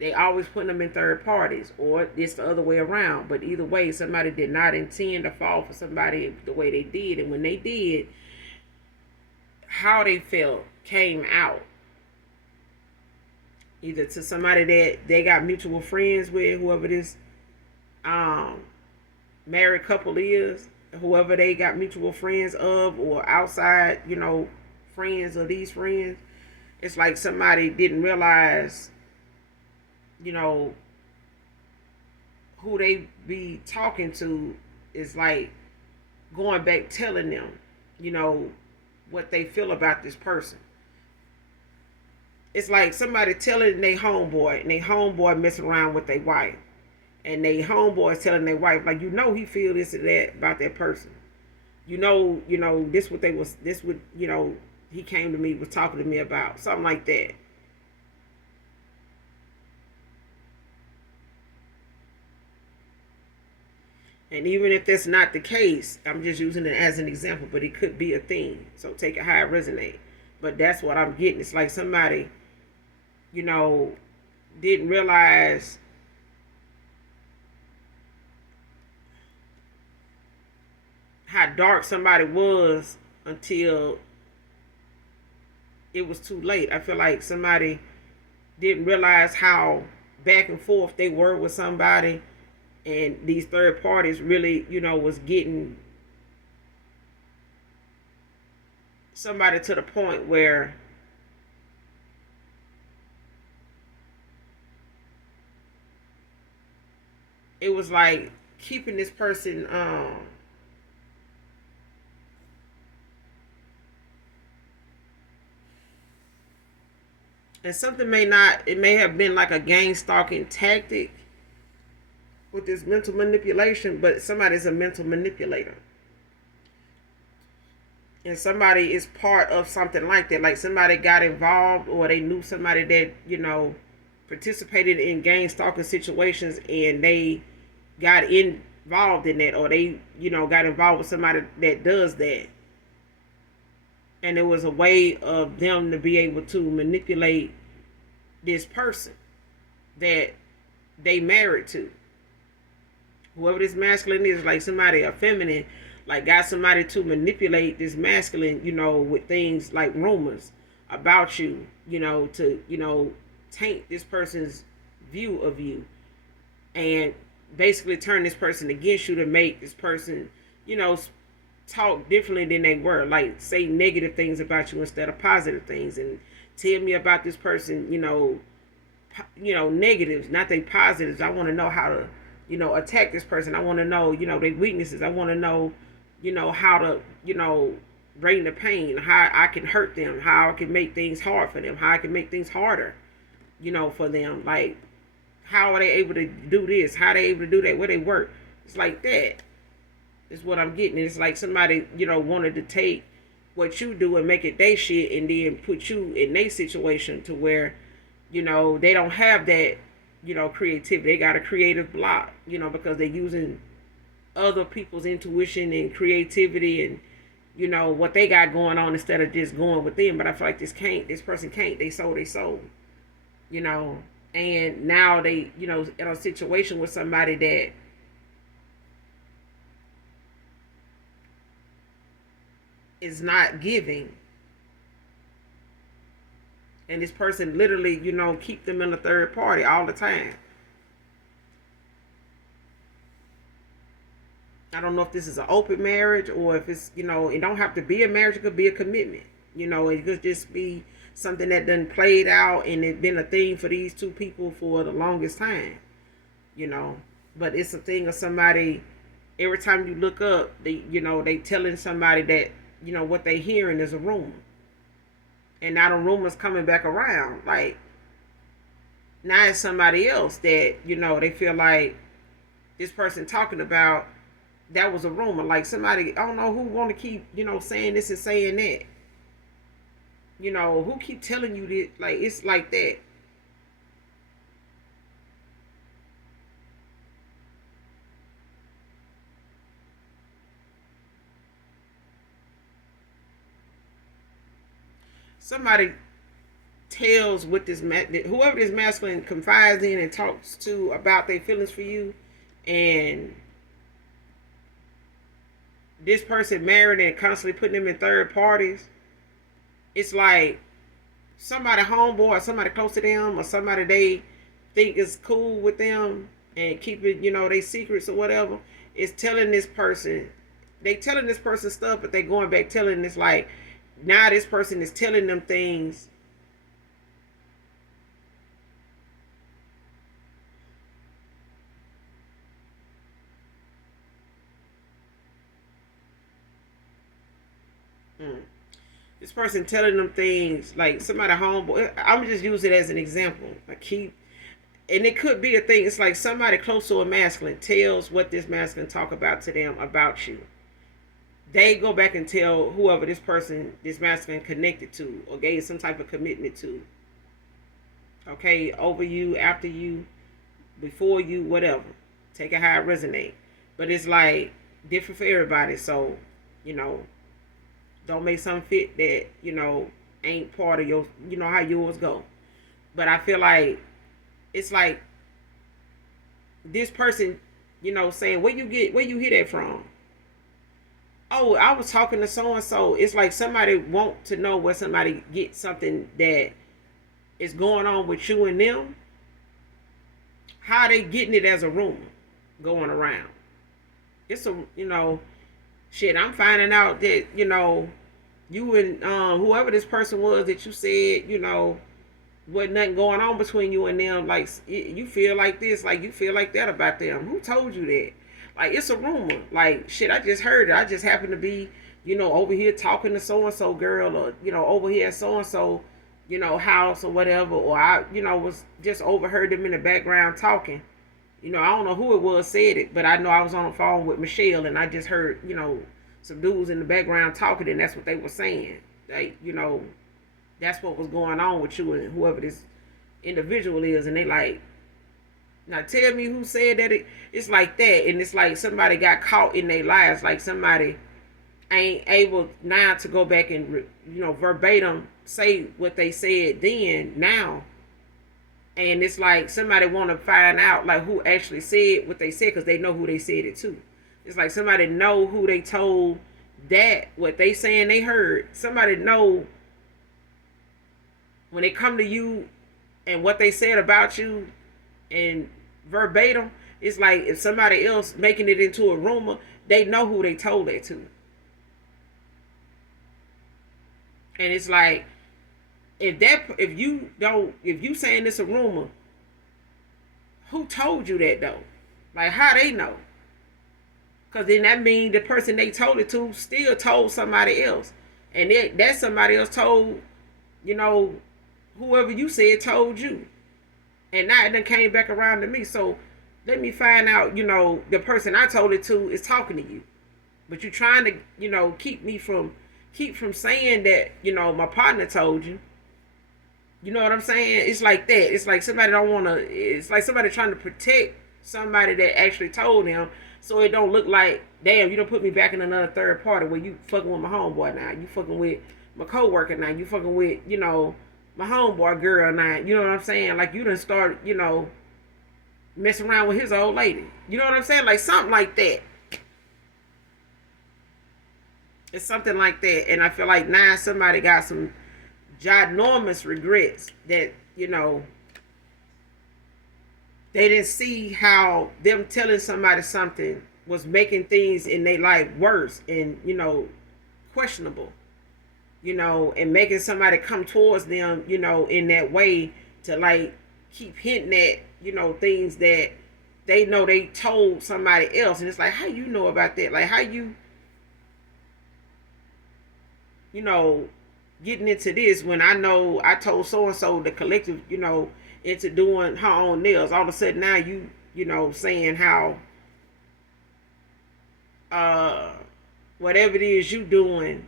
They always putting them in third parties, or it's the other way around. But either way, somebody did not intend to fall for somebody the way they did, and when they did, how they felt came out. Either to somebody that they got mutual friends with, whoever this married couple is, whoever they got mutual friends of, or outside, friends of these friends. It's like somebody didn't realize, who they be talking to is like going back telling them, what they feel about this person. It's like somebody telling their homeboy, and their homeboy messing around with their wife, and their homeboy is telling their wife, like, he feel this and that about that person. This what they was, this what, he came to me, was talking to me about, something like that. And even if that's not the case, I'm just using it as an example, but it could be a thing. So take it how it resonates. But that's what I'm getting. It's like somebody, didn't realize how dark somebody was until it was too late. I feel like somebody didn't realize how back and forth they were with somebody, and these third parties really, was getting somebody to the point where it was like keeping this person and something it may have been like a gang stalking tactic with this mental manipulation, but somebody's a mental manipulator. And somebody is part of something like that. Like somebody got involved, or they knew somebody that, participated in gang stalking situations, and they got involved in that, or they, got involved with somebody that does that. And it was a way of them to be able to manipulate this person. that they married to. Whoever this masculine is, like somebody, a feminine, like got somebody to manipulate this masculine, with things like rumors about you, to, taint this person's view of you, and basically turn this person against you to make this person, you know, talk differently than they were, like say negative things about you instead of positive things, and tell me about this person, negatives, not they positives. I want to know how to, attack this person. I want to know, their weaknesses. I want to know, how to, bring the pain, how I can hurt them, how I can make things hard for them, how I can make things harder, for them. Like, how are they able to do this? How are they able to do that? Where they work? It's like that. Is what I'm getting. It's like somebody, wanted to take what you do and make it they shit, and then put you in their situation to where, they don't have that, creativity. They got a creative block, because they're using other people's intuition and creativity and, what they got going on instead of just going with them. But I feel like this person can't. They sold their soul, and now they, in a situation with somebody that is not giving, and this person literally, keep them in a third party all the time. I don't know if this is an open marriage or if it's, it don't have to be a marriage. It could be a commitment. It could just be something that done played out and it been a thing for these two people for the longest time. But it's a thing of somebody, every time you look up, they telling somebody that, what they hearing is a rumor. And now the rumor's coming back around. Like, now it's somebody else that, they feel like this person talking about, that was a rumor. Like somebody, I don't know who want to keep, saying this and saying that. Who keep telling you this? Like, it's like that. Somebody tells what whoever this masculine confides in and talks to about their feelings for you, and this person married and constantly putting them in third parties. It's like somebody homeboy or somebody close to them or somebody they think is cool with them and keeping, their secrets or whatever, is telling this person, they telling this person stuff, but they going back telling this, like, now this person is telling them things. This person telling them things like somebody homeboy. I'm just use it as an example. And it could be a thing. It's like somebody close to a masculine tells what this masculine talk about to them about you. They go back and tell whoever this person, this masculine connected to or gave some type of commitment to. Okay, over you, after you, before you, whatever. Take it how it resonate. But it's like different for everybody. So, don't make something fit that, ain't part of your, how yours go. But I feel like it's like this person, saying, where you hear that from? Oh, I was talking to so and so. It's like somebody want to know where somebody get something that is going on with you and them. How they getting it as a rumor going around? It's a, shit, I'm finding out that, you and whoever this person was that you said, wasn't nothing going on between you and them. Like, you feel like this, like you feel like that about them. Who told you that? Like, it's a rumor. Like, shit, I just heard it. I just happened to be, over here talking to so-and-so girl, or, over here at so-and-so, house or whatever. Or I, was just overheard them in the background talking. I don't know who it was said it, but I know I was on the phone with Michelle and I just heard, some dudes in the background talking, and that's what they were saying. Like, that's what was going on with you and whoever this individual is. And they like, now tell me who said that. It's like that. And it's like somebody got caught in their lives. Like somebody ain't able now to go back and, verbatim say what they said then, now. And it's like somebody want to find out like who actually said what they said because they know who they said it to. It's like somebody know who they told that what they saying they heard. Somebody know when they come to you and what they said about you and verbatim. It's like if somebody else making it into a rumor, they know who they told that to. And it's like if you saying it's a rumor, who told you that though? Like how they know? Because then that means the person they told it to still told somebody else. And that somebody else told, you know, whoever you said told you. And now it done came back around to me. So let me find out, you know, the person I told it to is talking to you. But you're trying to, you know, keep from saying that, you know, my partner told you. You know what I'm saying? It's like that. It's like somebody don't want to, it's like somebody trying to protect somebody that actually told them so it don't look like, damn, you don't put me back in another third party where you fucking with my homeboy now. You fucking with my coworker now. You fucking with, you know, my homeboy girl now. You know what I'm saying? Like you done start, you know, messing around with his old lady. You know what I'm saying? Like something like that. It's something like that. And I feel like now somebody got some ginormous regrets that, you know, they didn't see how them telling somebody something was making things in their life worse and, you know, questionable, you know, and making somebody come towards them, you know, in that way to like keep hinting at, you know, things that they know they told somebody else. And it's like, how you know about that? Like how you know, getting into this when I know I told so and so the collective, you know, into doing her own nails. All of a sudden now you know, saying how whatever it is you doing,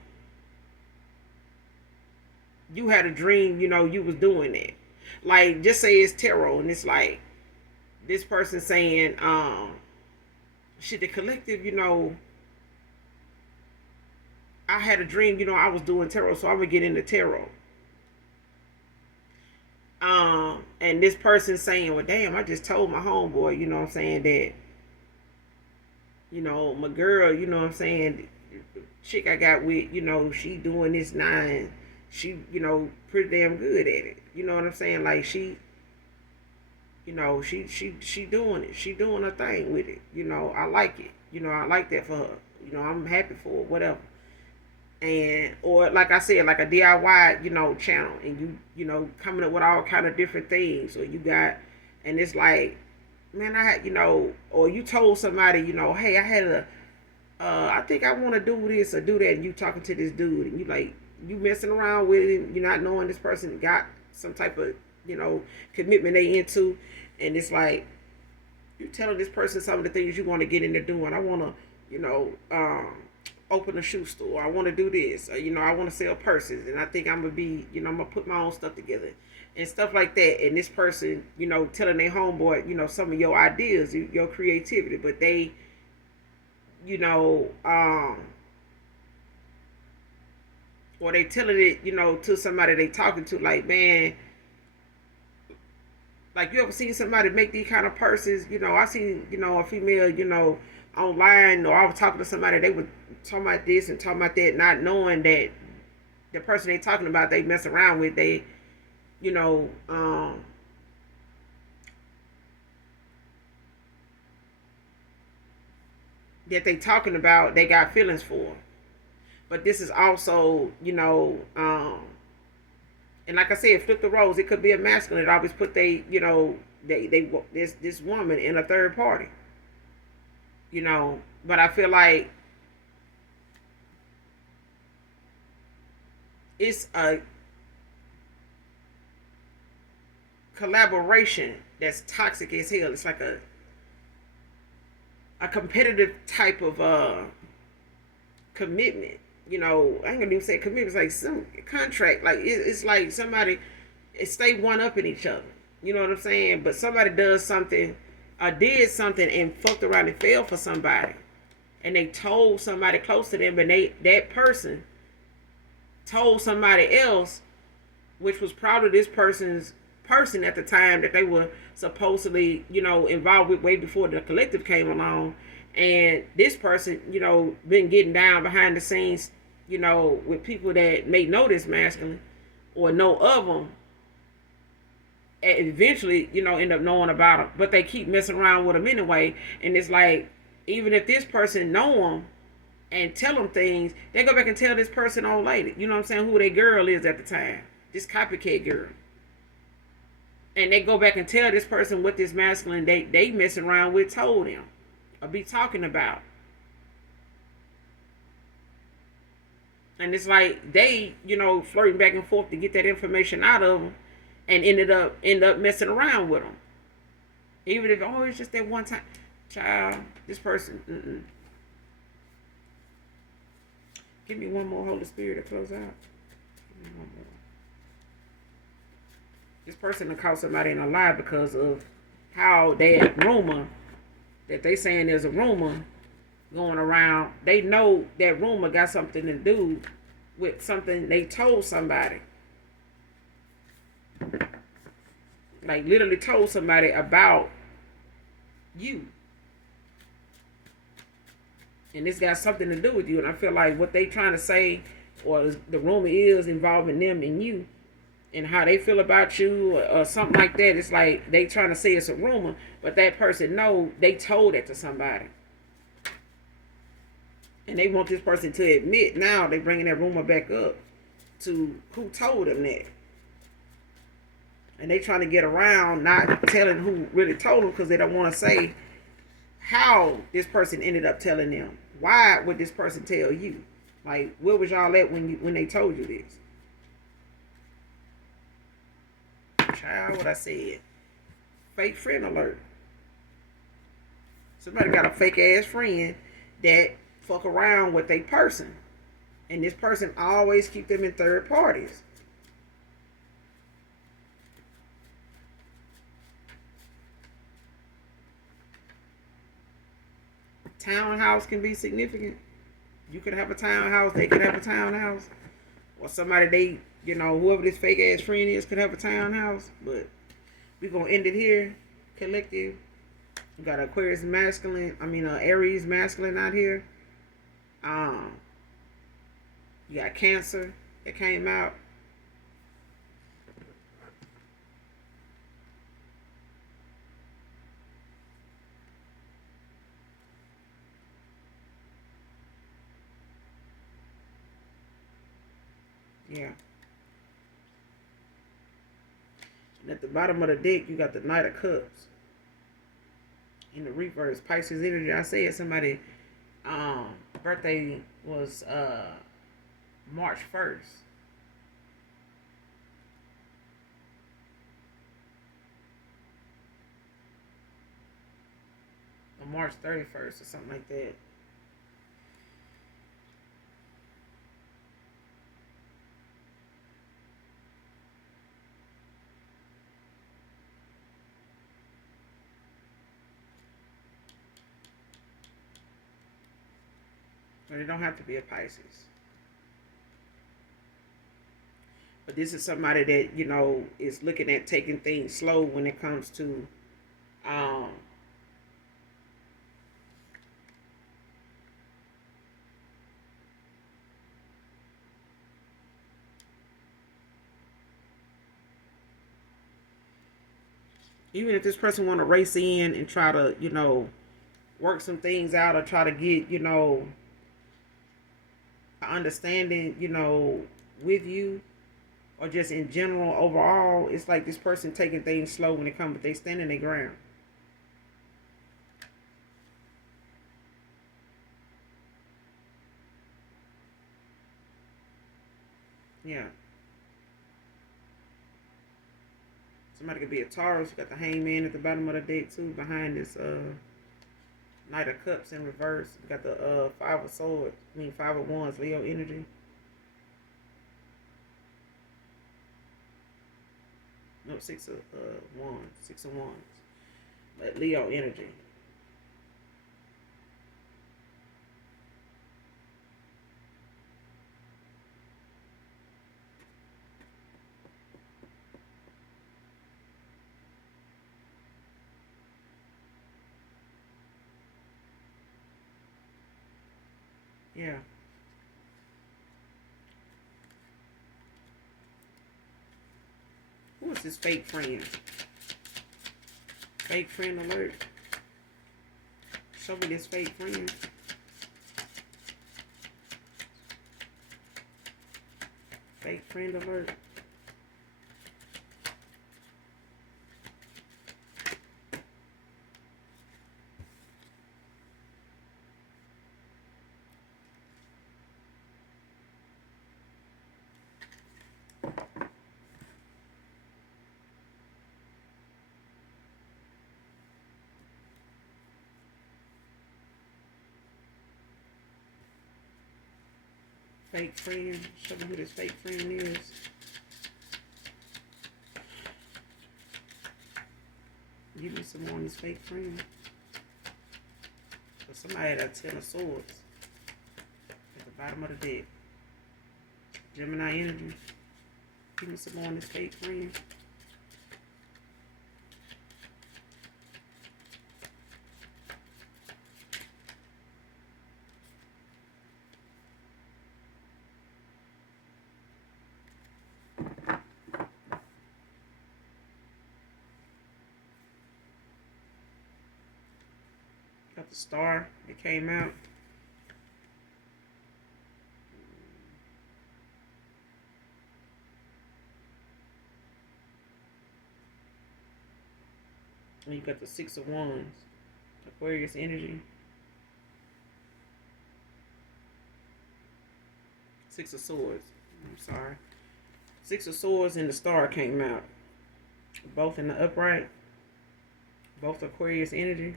you had a dream, you know, you was doing that. Like just say it's tarot and it's like this person saying, shit, the collective, you know, I had a dream, you know, I was doing tarot, so I'm gonna get into tarot. And this person saying, well, damn, I just told my homeboy, you know what I'm saying, that, you know, my girl, you know what I'm saying, chick I got with, you know, she doing this now and she, you know, pretty damn good at it. You know what I'm saying? Like she, you know, she doing it. She doing her thing with it. You know, I like it. You know, I like that for her. You know, I'm happy for her, whatever. And or like I said, like a DIY, you know, channel, and you know, coming up with all kind of different things. Or you got, and it's like, man, I had, you know, or you told somebody, you know, hey, I had I think I want to do this or do that, and you talking to this dude, and you like, you messing around with it, and you're not knowing this person got some type of, you know, commitment they into, and it's like, you telling this person some of the things you want to get into doing. I want to, you know, open a shoe store. I want to do this. Or, you know, I want to sell purses, and I think I'm gonna be, you know, I'm gonna put my own stuff together and stuff like that. And this person, you know, telling their homeboy, you know, some of your ideas, your creativity, but they, you know, or they telling it, you know, to somebody they talking to, like, man, like you ever seen somebody make these kind of purses? You know, I seen, you know, a female, you know, online, or I was talking to somebody, they were talking about this and talking about that, not knowing that the person they talking about, they mess around with, they, you know, that they talking about, they got feelings for. But this is also, you know, and like I said, flip the roles. It could be a masculine that always put they, you know, they this woman in a third party. You know, but I feel like it's a collaboration that's toxic as hell. It's like a competitive type of commitment. You know, I ain't gonna even say commitment. It's like some contract. Like it's like somebody, stay one up in each other. You know what I'm saying? But somebody does something, did something and fucked around and fell for somebody, and they told somebody close to them, and that person told somebody else, which was probably this person's person at the time that they were supposedly, involved with way before the collective came along. And this person, been getting down behind the scenes, with people that may know this masculine or know of them, and eventually, end up knowing about them. But they keep messing around with them anyway. And it's like, even if this person know them and tell them things, they go back and tell this person old lady, you know what I'm saying, who their girl is at the time, this copycat girl. And they go back and tell this person what this masculine they messing around with told them or be talking about. And it's like they, flirting back and forth to get that information out of them, and end up messing around with them. Even if it's just that one time, child, this person. Give me one more, Holy Spirit, to close out. Give me one more. This person will call somebody in a lie because of how that rumor that they saying there's a rumor going around. They know that rumor got something to do with something they told somebody. Like literally told somebody about you. And this got something to do with you. And I feel like what they trying to say, or the rumor is involving them and you, and how they feel about you, or something like that. It's like they trying to say it's a rumor, but that person know they told it to somebody. And they want this person to admit now they bringing that rumor back up to who told them that. And they trying to get around not telling who really told them because they don't want to say how this person ended up telling them. Why would this person tell you? Like, where was y'all at when they told you this? Child, what I said. Fake friend alert. Somebody got a fake ass friend that fuck around with a person. And this person always keep them in third parties. Townhouse can be significant. You could have a townhouse, they could have a townhouse. Or somebody whoever this fake ass friend is could have a townhouse. But we're going to end it here. Collective. We got Aquarius masculine. Aries masculine out here. You got Cancer that came out. Yeah. And at the bottom of the deck, you got the Knight of Cups. In the reverse, Pisces energy. I said somebody birthday was March 1st. Or March 31st or something like that. But it don't have to be a Pisces. But this is somebody that, is looking at taking things slow when it comes to even if this person want to race in and try to, work some things out or try to get, understanding, with you, or just in general overall, it's like this person taking things slow when it comes, but they standing their ground. Yeah. Somebody could be a Taurus. You got the Hangman at the bottom of the deck too, behind this Knight of Cups in reverse. You got the Five of Swords. Five of Wands, Leo energy. No, Six of Wands. Six of Wands. But Leo energy. Yeah. Who is this fake friend? Fake friend alert. Show me this fake friend. Fake friend alert. Fake friend. Show me who this fake friend is. Give me some more on this fake friend. But somebody had a 10 of swords at the bottom of the deck. Gemini energy. Give me some more on this fake friend. Got the star that came out. And you got the 6 of Wands. Aquarius energy. 6 of Swords. I'm sorry. 6 of Swords and the star came out. Both in the upright. Both Aquarius energy.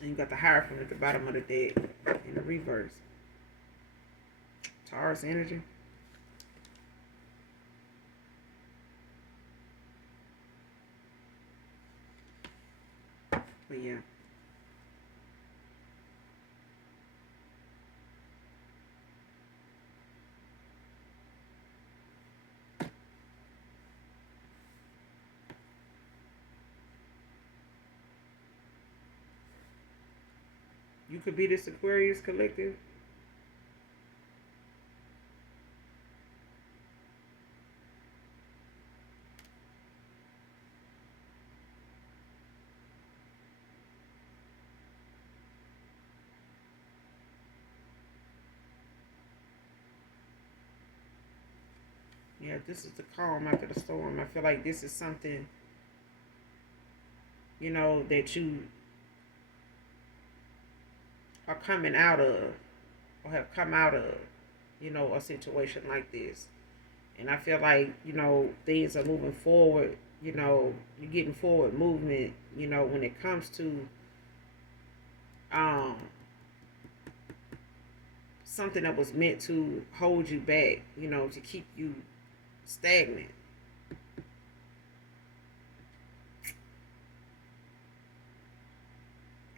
And you got the Hierophant at the bottom of the deck in the reverse. Taurus energy. But yeah. You could be this Aquarius collective. Yeah, this is the calm after the storm. I feel like this is something, you know, that you are coming out of or have come out of, you know, a situation like this. And I feel like, you know, things are moving forward, you know, you're getting forward movement, you know, when it comes to um something that was meant to hold you back, you know, to keep you stagnant.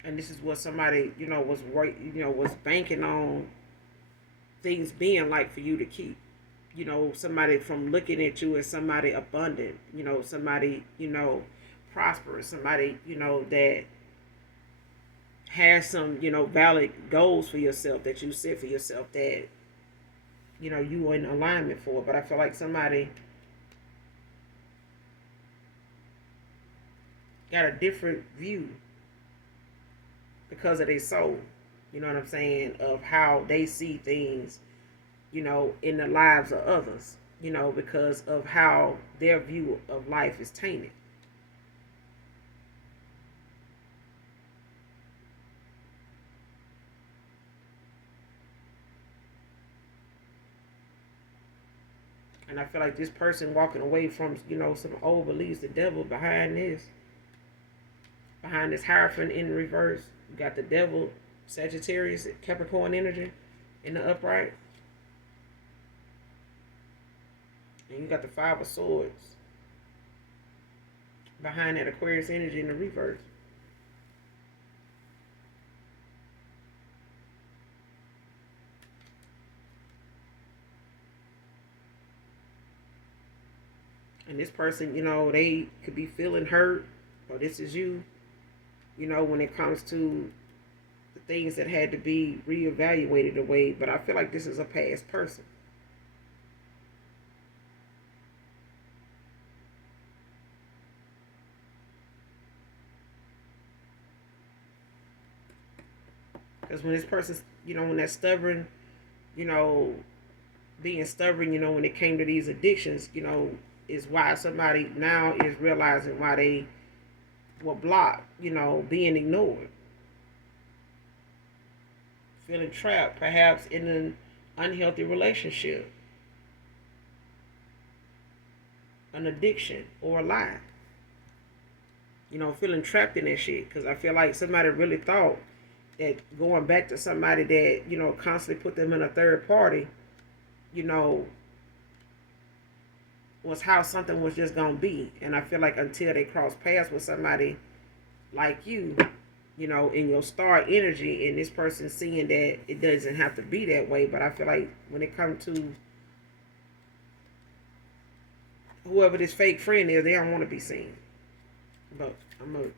And this is what somebody, you know, was right, you know, was banking on things being like for you to keep. You know, somebody from looking at you as somebody abundant, you know, somebody, you know, prosperous, somebody, you know, that has some, you know, valid goals for yourself that you set for yourself that, you know, you are in alignment for. But I feel like somebody got a different view because of their soul. You know what I'm saying? Of how they see things, you know, in the lives of others, you know, because of how their view of life is tainted. And I feel like this person walking away from, you know, some old beliefs, the devil behind this Hierophant in reverse. You got the devil, Sagittarius, Capricorn energy in the upright. And you got the 5 of Swords behind that Aquarius energy in the reverse. And this person, they could be feeling hurt, or this is you, when it comes to the things that had to be reevaluated away. But I feel like this is a past person. Because when this person's, when that stubborn, you know, being stubborn, when it came to these addictions, is why somebody now is realizing why they were blocked, being ignored, feeling trapped, perhaps in an unhealthy relationship, an addiction, or a lie. Feeling trapped in that shit. Because I feel like somebody really thought that going back to somebody that, constantly put them in a third party, you know, was how something was just gonna be. And I feel like until they cross paths with somebody like you, in your star energy, and this person seeing that it doesn't have to be that way. But I feel like when it comes to whoever this fake friend is, they don't want to be seen. But I'm gonna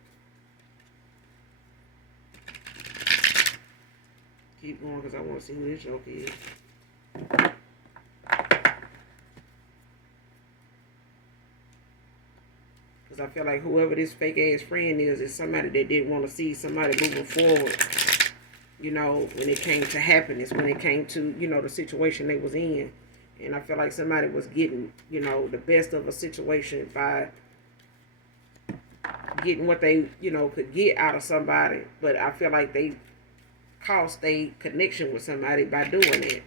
keep going because I want to see who this joke is. Because I feel like whoever this fake ass friend is somebody that didn't want to see somebody moving forward, when it came to happiness, when it came to, the situation they was in. And I feel like somebody was getting, the best of a situation by getting what they, could get out of somebody. But I feel like they cost a connection with somebody by doing it.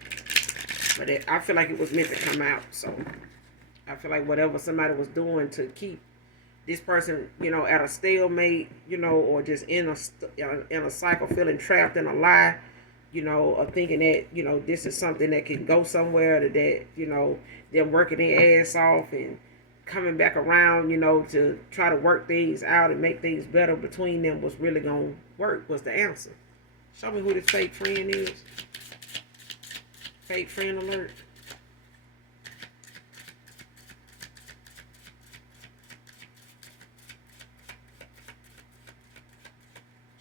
But I feel like it was meant to come out. So I feel like whatever somebody was doing to keep this person, at a stalemate, or just in a cycle, feeling trapped in a lie, or thinking that, this is something that can go somewhere, that, they're working their ass off and coming back around, to try to work things out and make things better between them was really going to work, was the answer. Show me who this fake friend is. Fake friend alert.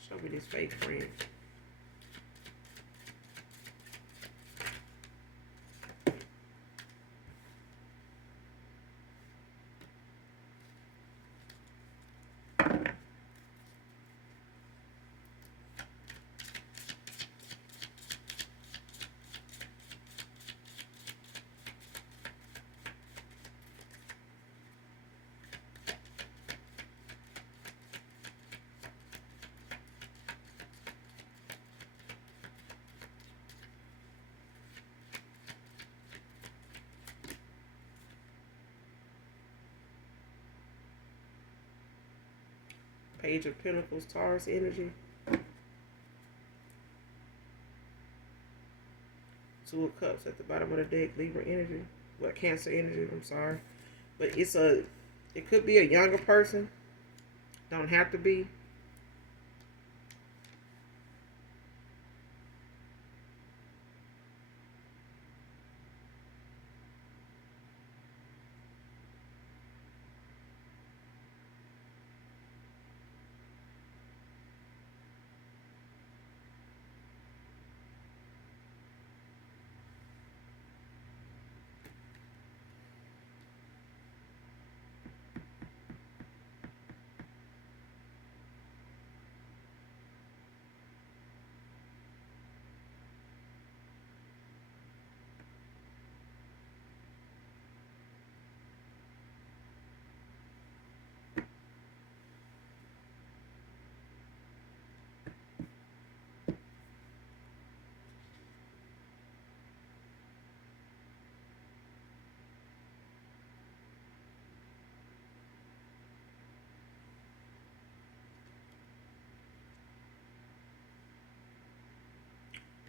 Show me this fake friend. Page of Pentacles, Taurus energy. Two of Cups at the bottom of the deck, Libra energy. Well, Cancer energy, I'm sorry. But it could be a younger person. Don't have to be.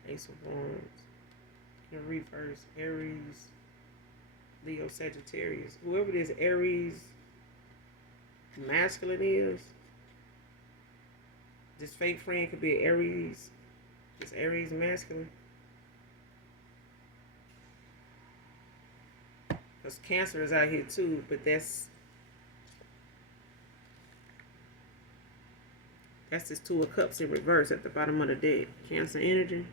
Ace of Wands. In reverse, Aries, Leo, Sagittarius. Whoever this Aries masculine is, this fake friend could be Aries. This Aries masculine. Because Cancer is out here too, but that's this Two of Cups in reverse at the bottom of the deck. Cancer energy.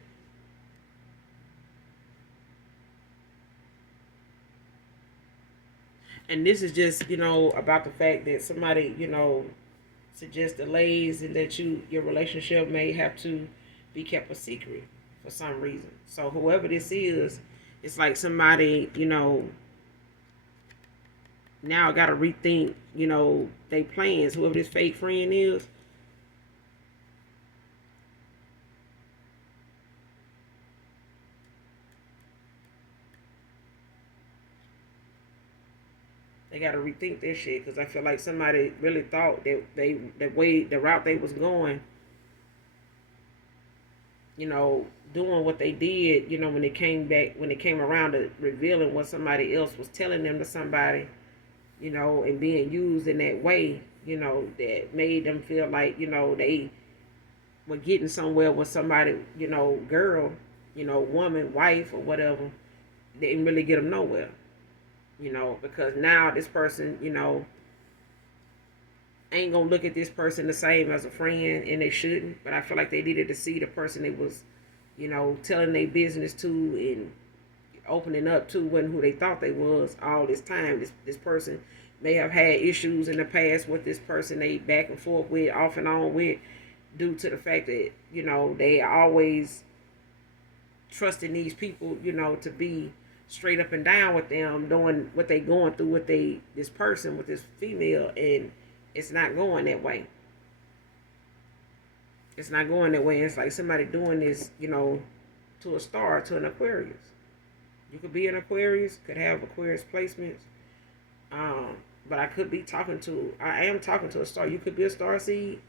And this is just, about the fact that somebody, suggest delays and that your relationship may have to be kept a secret for some reason. So whoever this is, it's like somebody, now got to rethink, they plans. Whoever this fake friend is, they got to rethink their shit, because I feel like somebody really thought that the route they was going, doing what they did, when it came around to revealing what somebody else was telling them to somebody, and being used in that way, that made them feel like, they were getting somewhere with somebody, girl, woman, wife, or whatever. They didn't really get them nowhere. Because now this person, ain't gonna look at this person the same as a friend, and they shouldn't. But I feel like they needed to see the person they was, telling their business to and opening up to wasn't who they thought they was all this time. This person may have had issues in the past with this person they back and forth with, off and on with, due to the fact that, they always trusting these people, to be straight up and down with them, knowing what they going through with this person, with this female, and it's not going that way. It's not going that way. It's like somebody doing this, to a star, to an Aquarius. You could be an Aquarius, could have Aquarius placements. But I am talking to a star. You could be a star seed.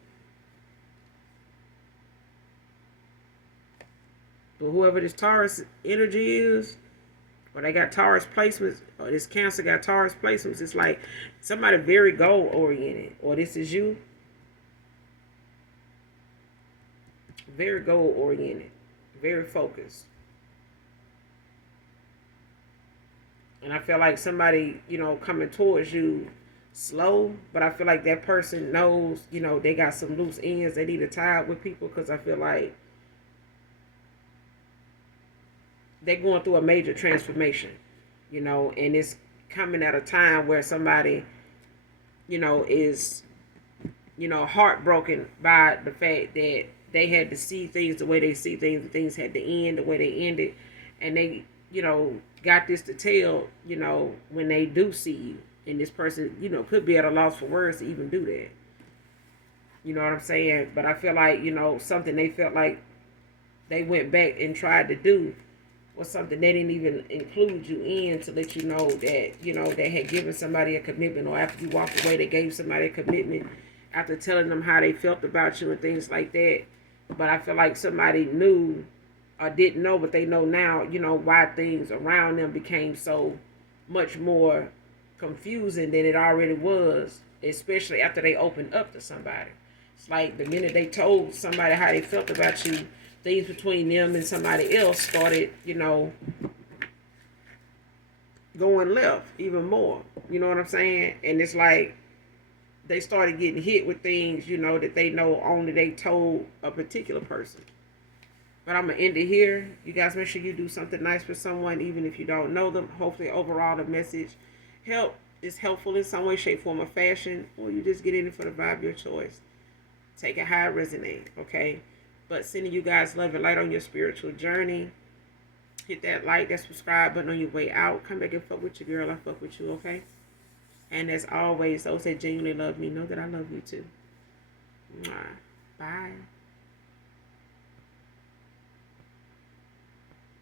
But whoever this Taurus energy is, or they got Taurus placements, or this Cancer got Taurus placements, it's like somebody very goal oriented, or this is you, very goal oriented, very focused. And I feel like somebody, coming towards you slow, but I feel like that person knows, they got some loose ends they need to tie up with people, because I feel like they're going through a major transformation, and it's coming at a time where somebody, is, heartbroken by the fact that they had to see things the way they see things, and things had to end the way they ended, and they, got this to tell, when they do see you, and this person, could be at a loss for words to even do that. You know what I'm saying? But I feel like, something they felt like they went back and tried to do was something they didn't even include you in, to let you know that, they had given somebody a commitment, or after you walked away, they gave somebody a commitment after telling them how they felt about you and things like that. But I feel like somebody knew or didn't know, but they know now, why things around them became so much more confusing than it already was, especially after they opened up to somebody. It's like the minute they told somebody how they felt about you, things between them and somebody else started, going left even more. You know what I'm saying? And it's like they started getting hit with things, that they know only they told a particular person. But I'm going to end it here. You guys make sure you do something nice for someone, even if you don't know them. Hopefully, overall, the message is helpful in some way, shape, form, or fashion. Or you just get in it for the vibe, your choice. Take it how it resonates, okay? But sending you guys love and light on your spiritual journey. Hit that like, that subscribe button on your way out. Come back and fuck with your girl. I fuck with you, okay? And as always, those that genuinely love me know that I love you too. Bye.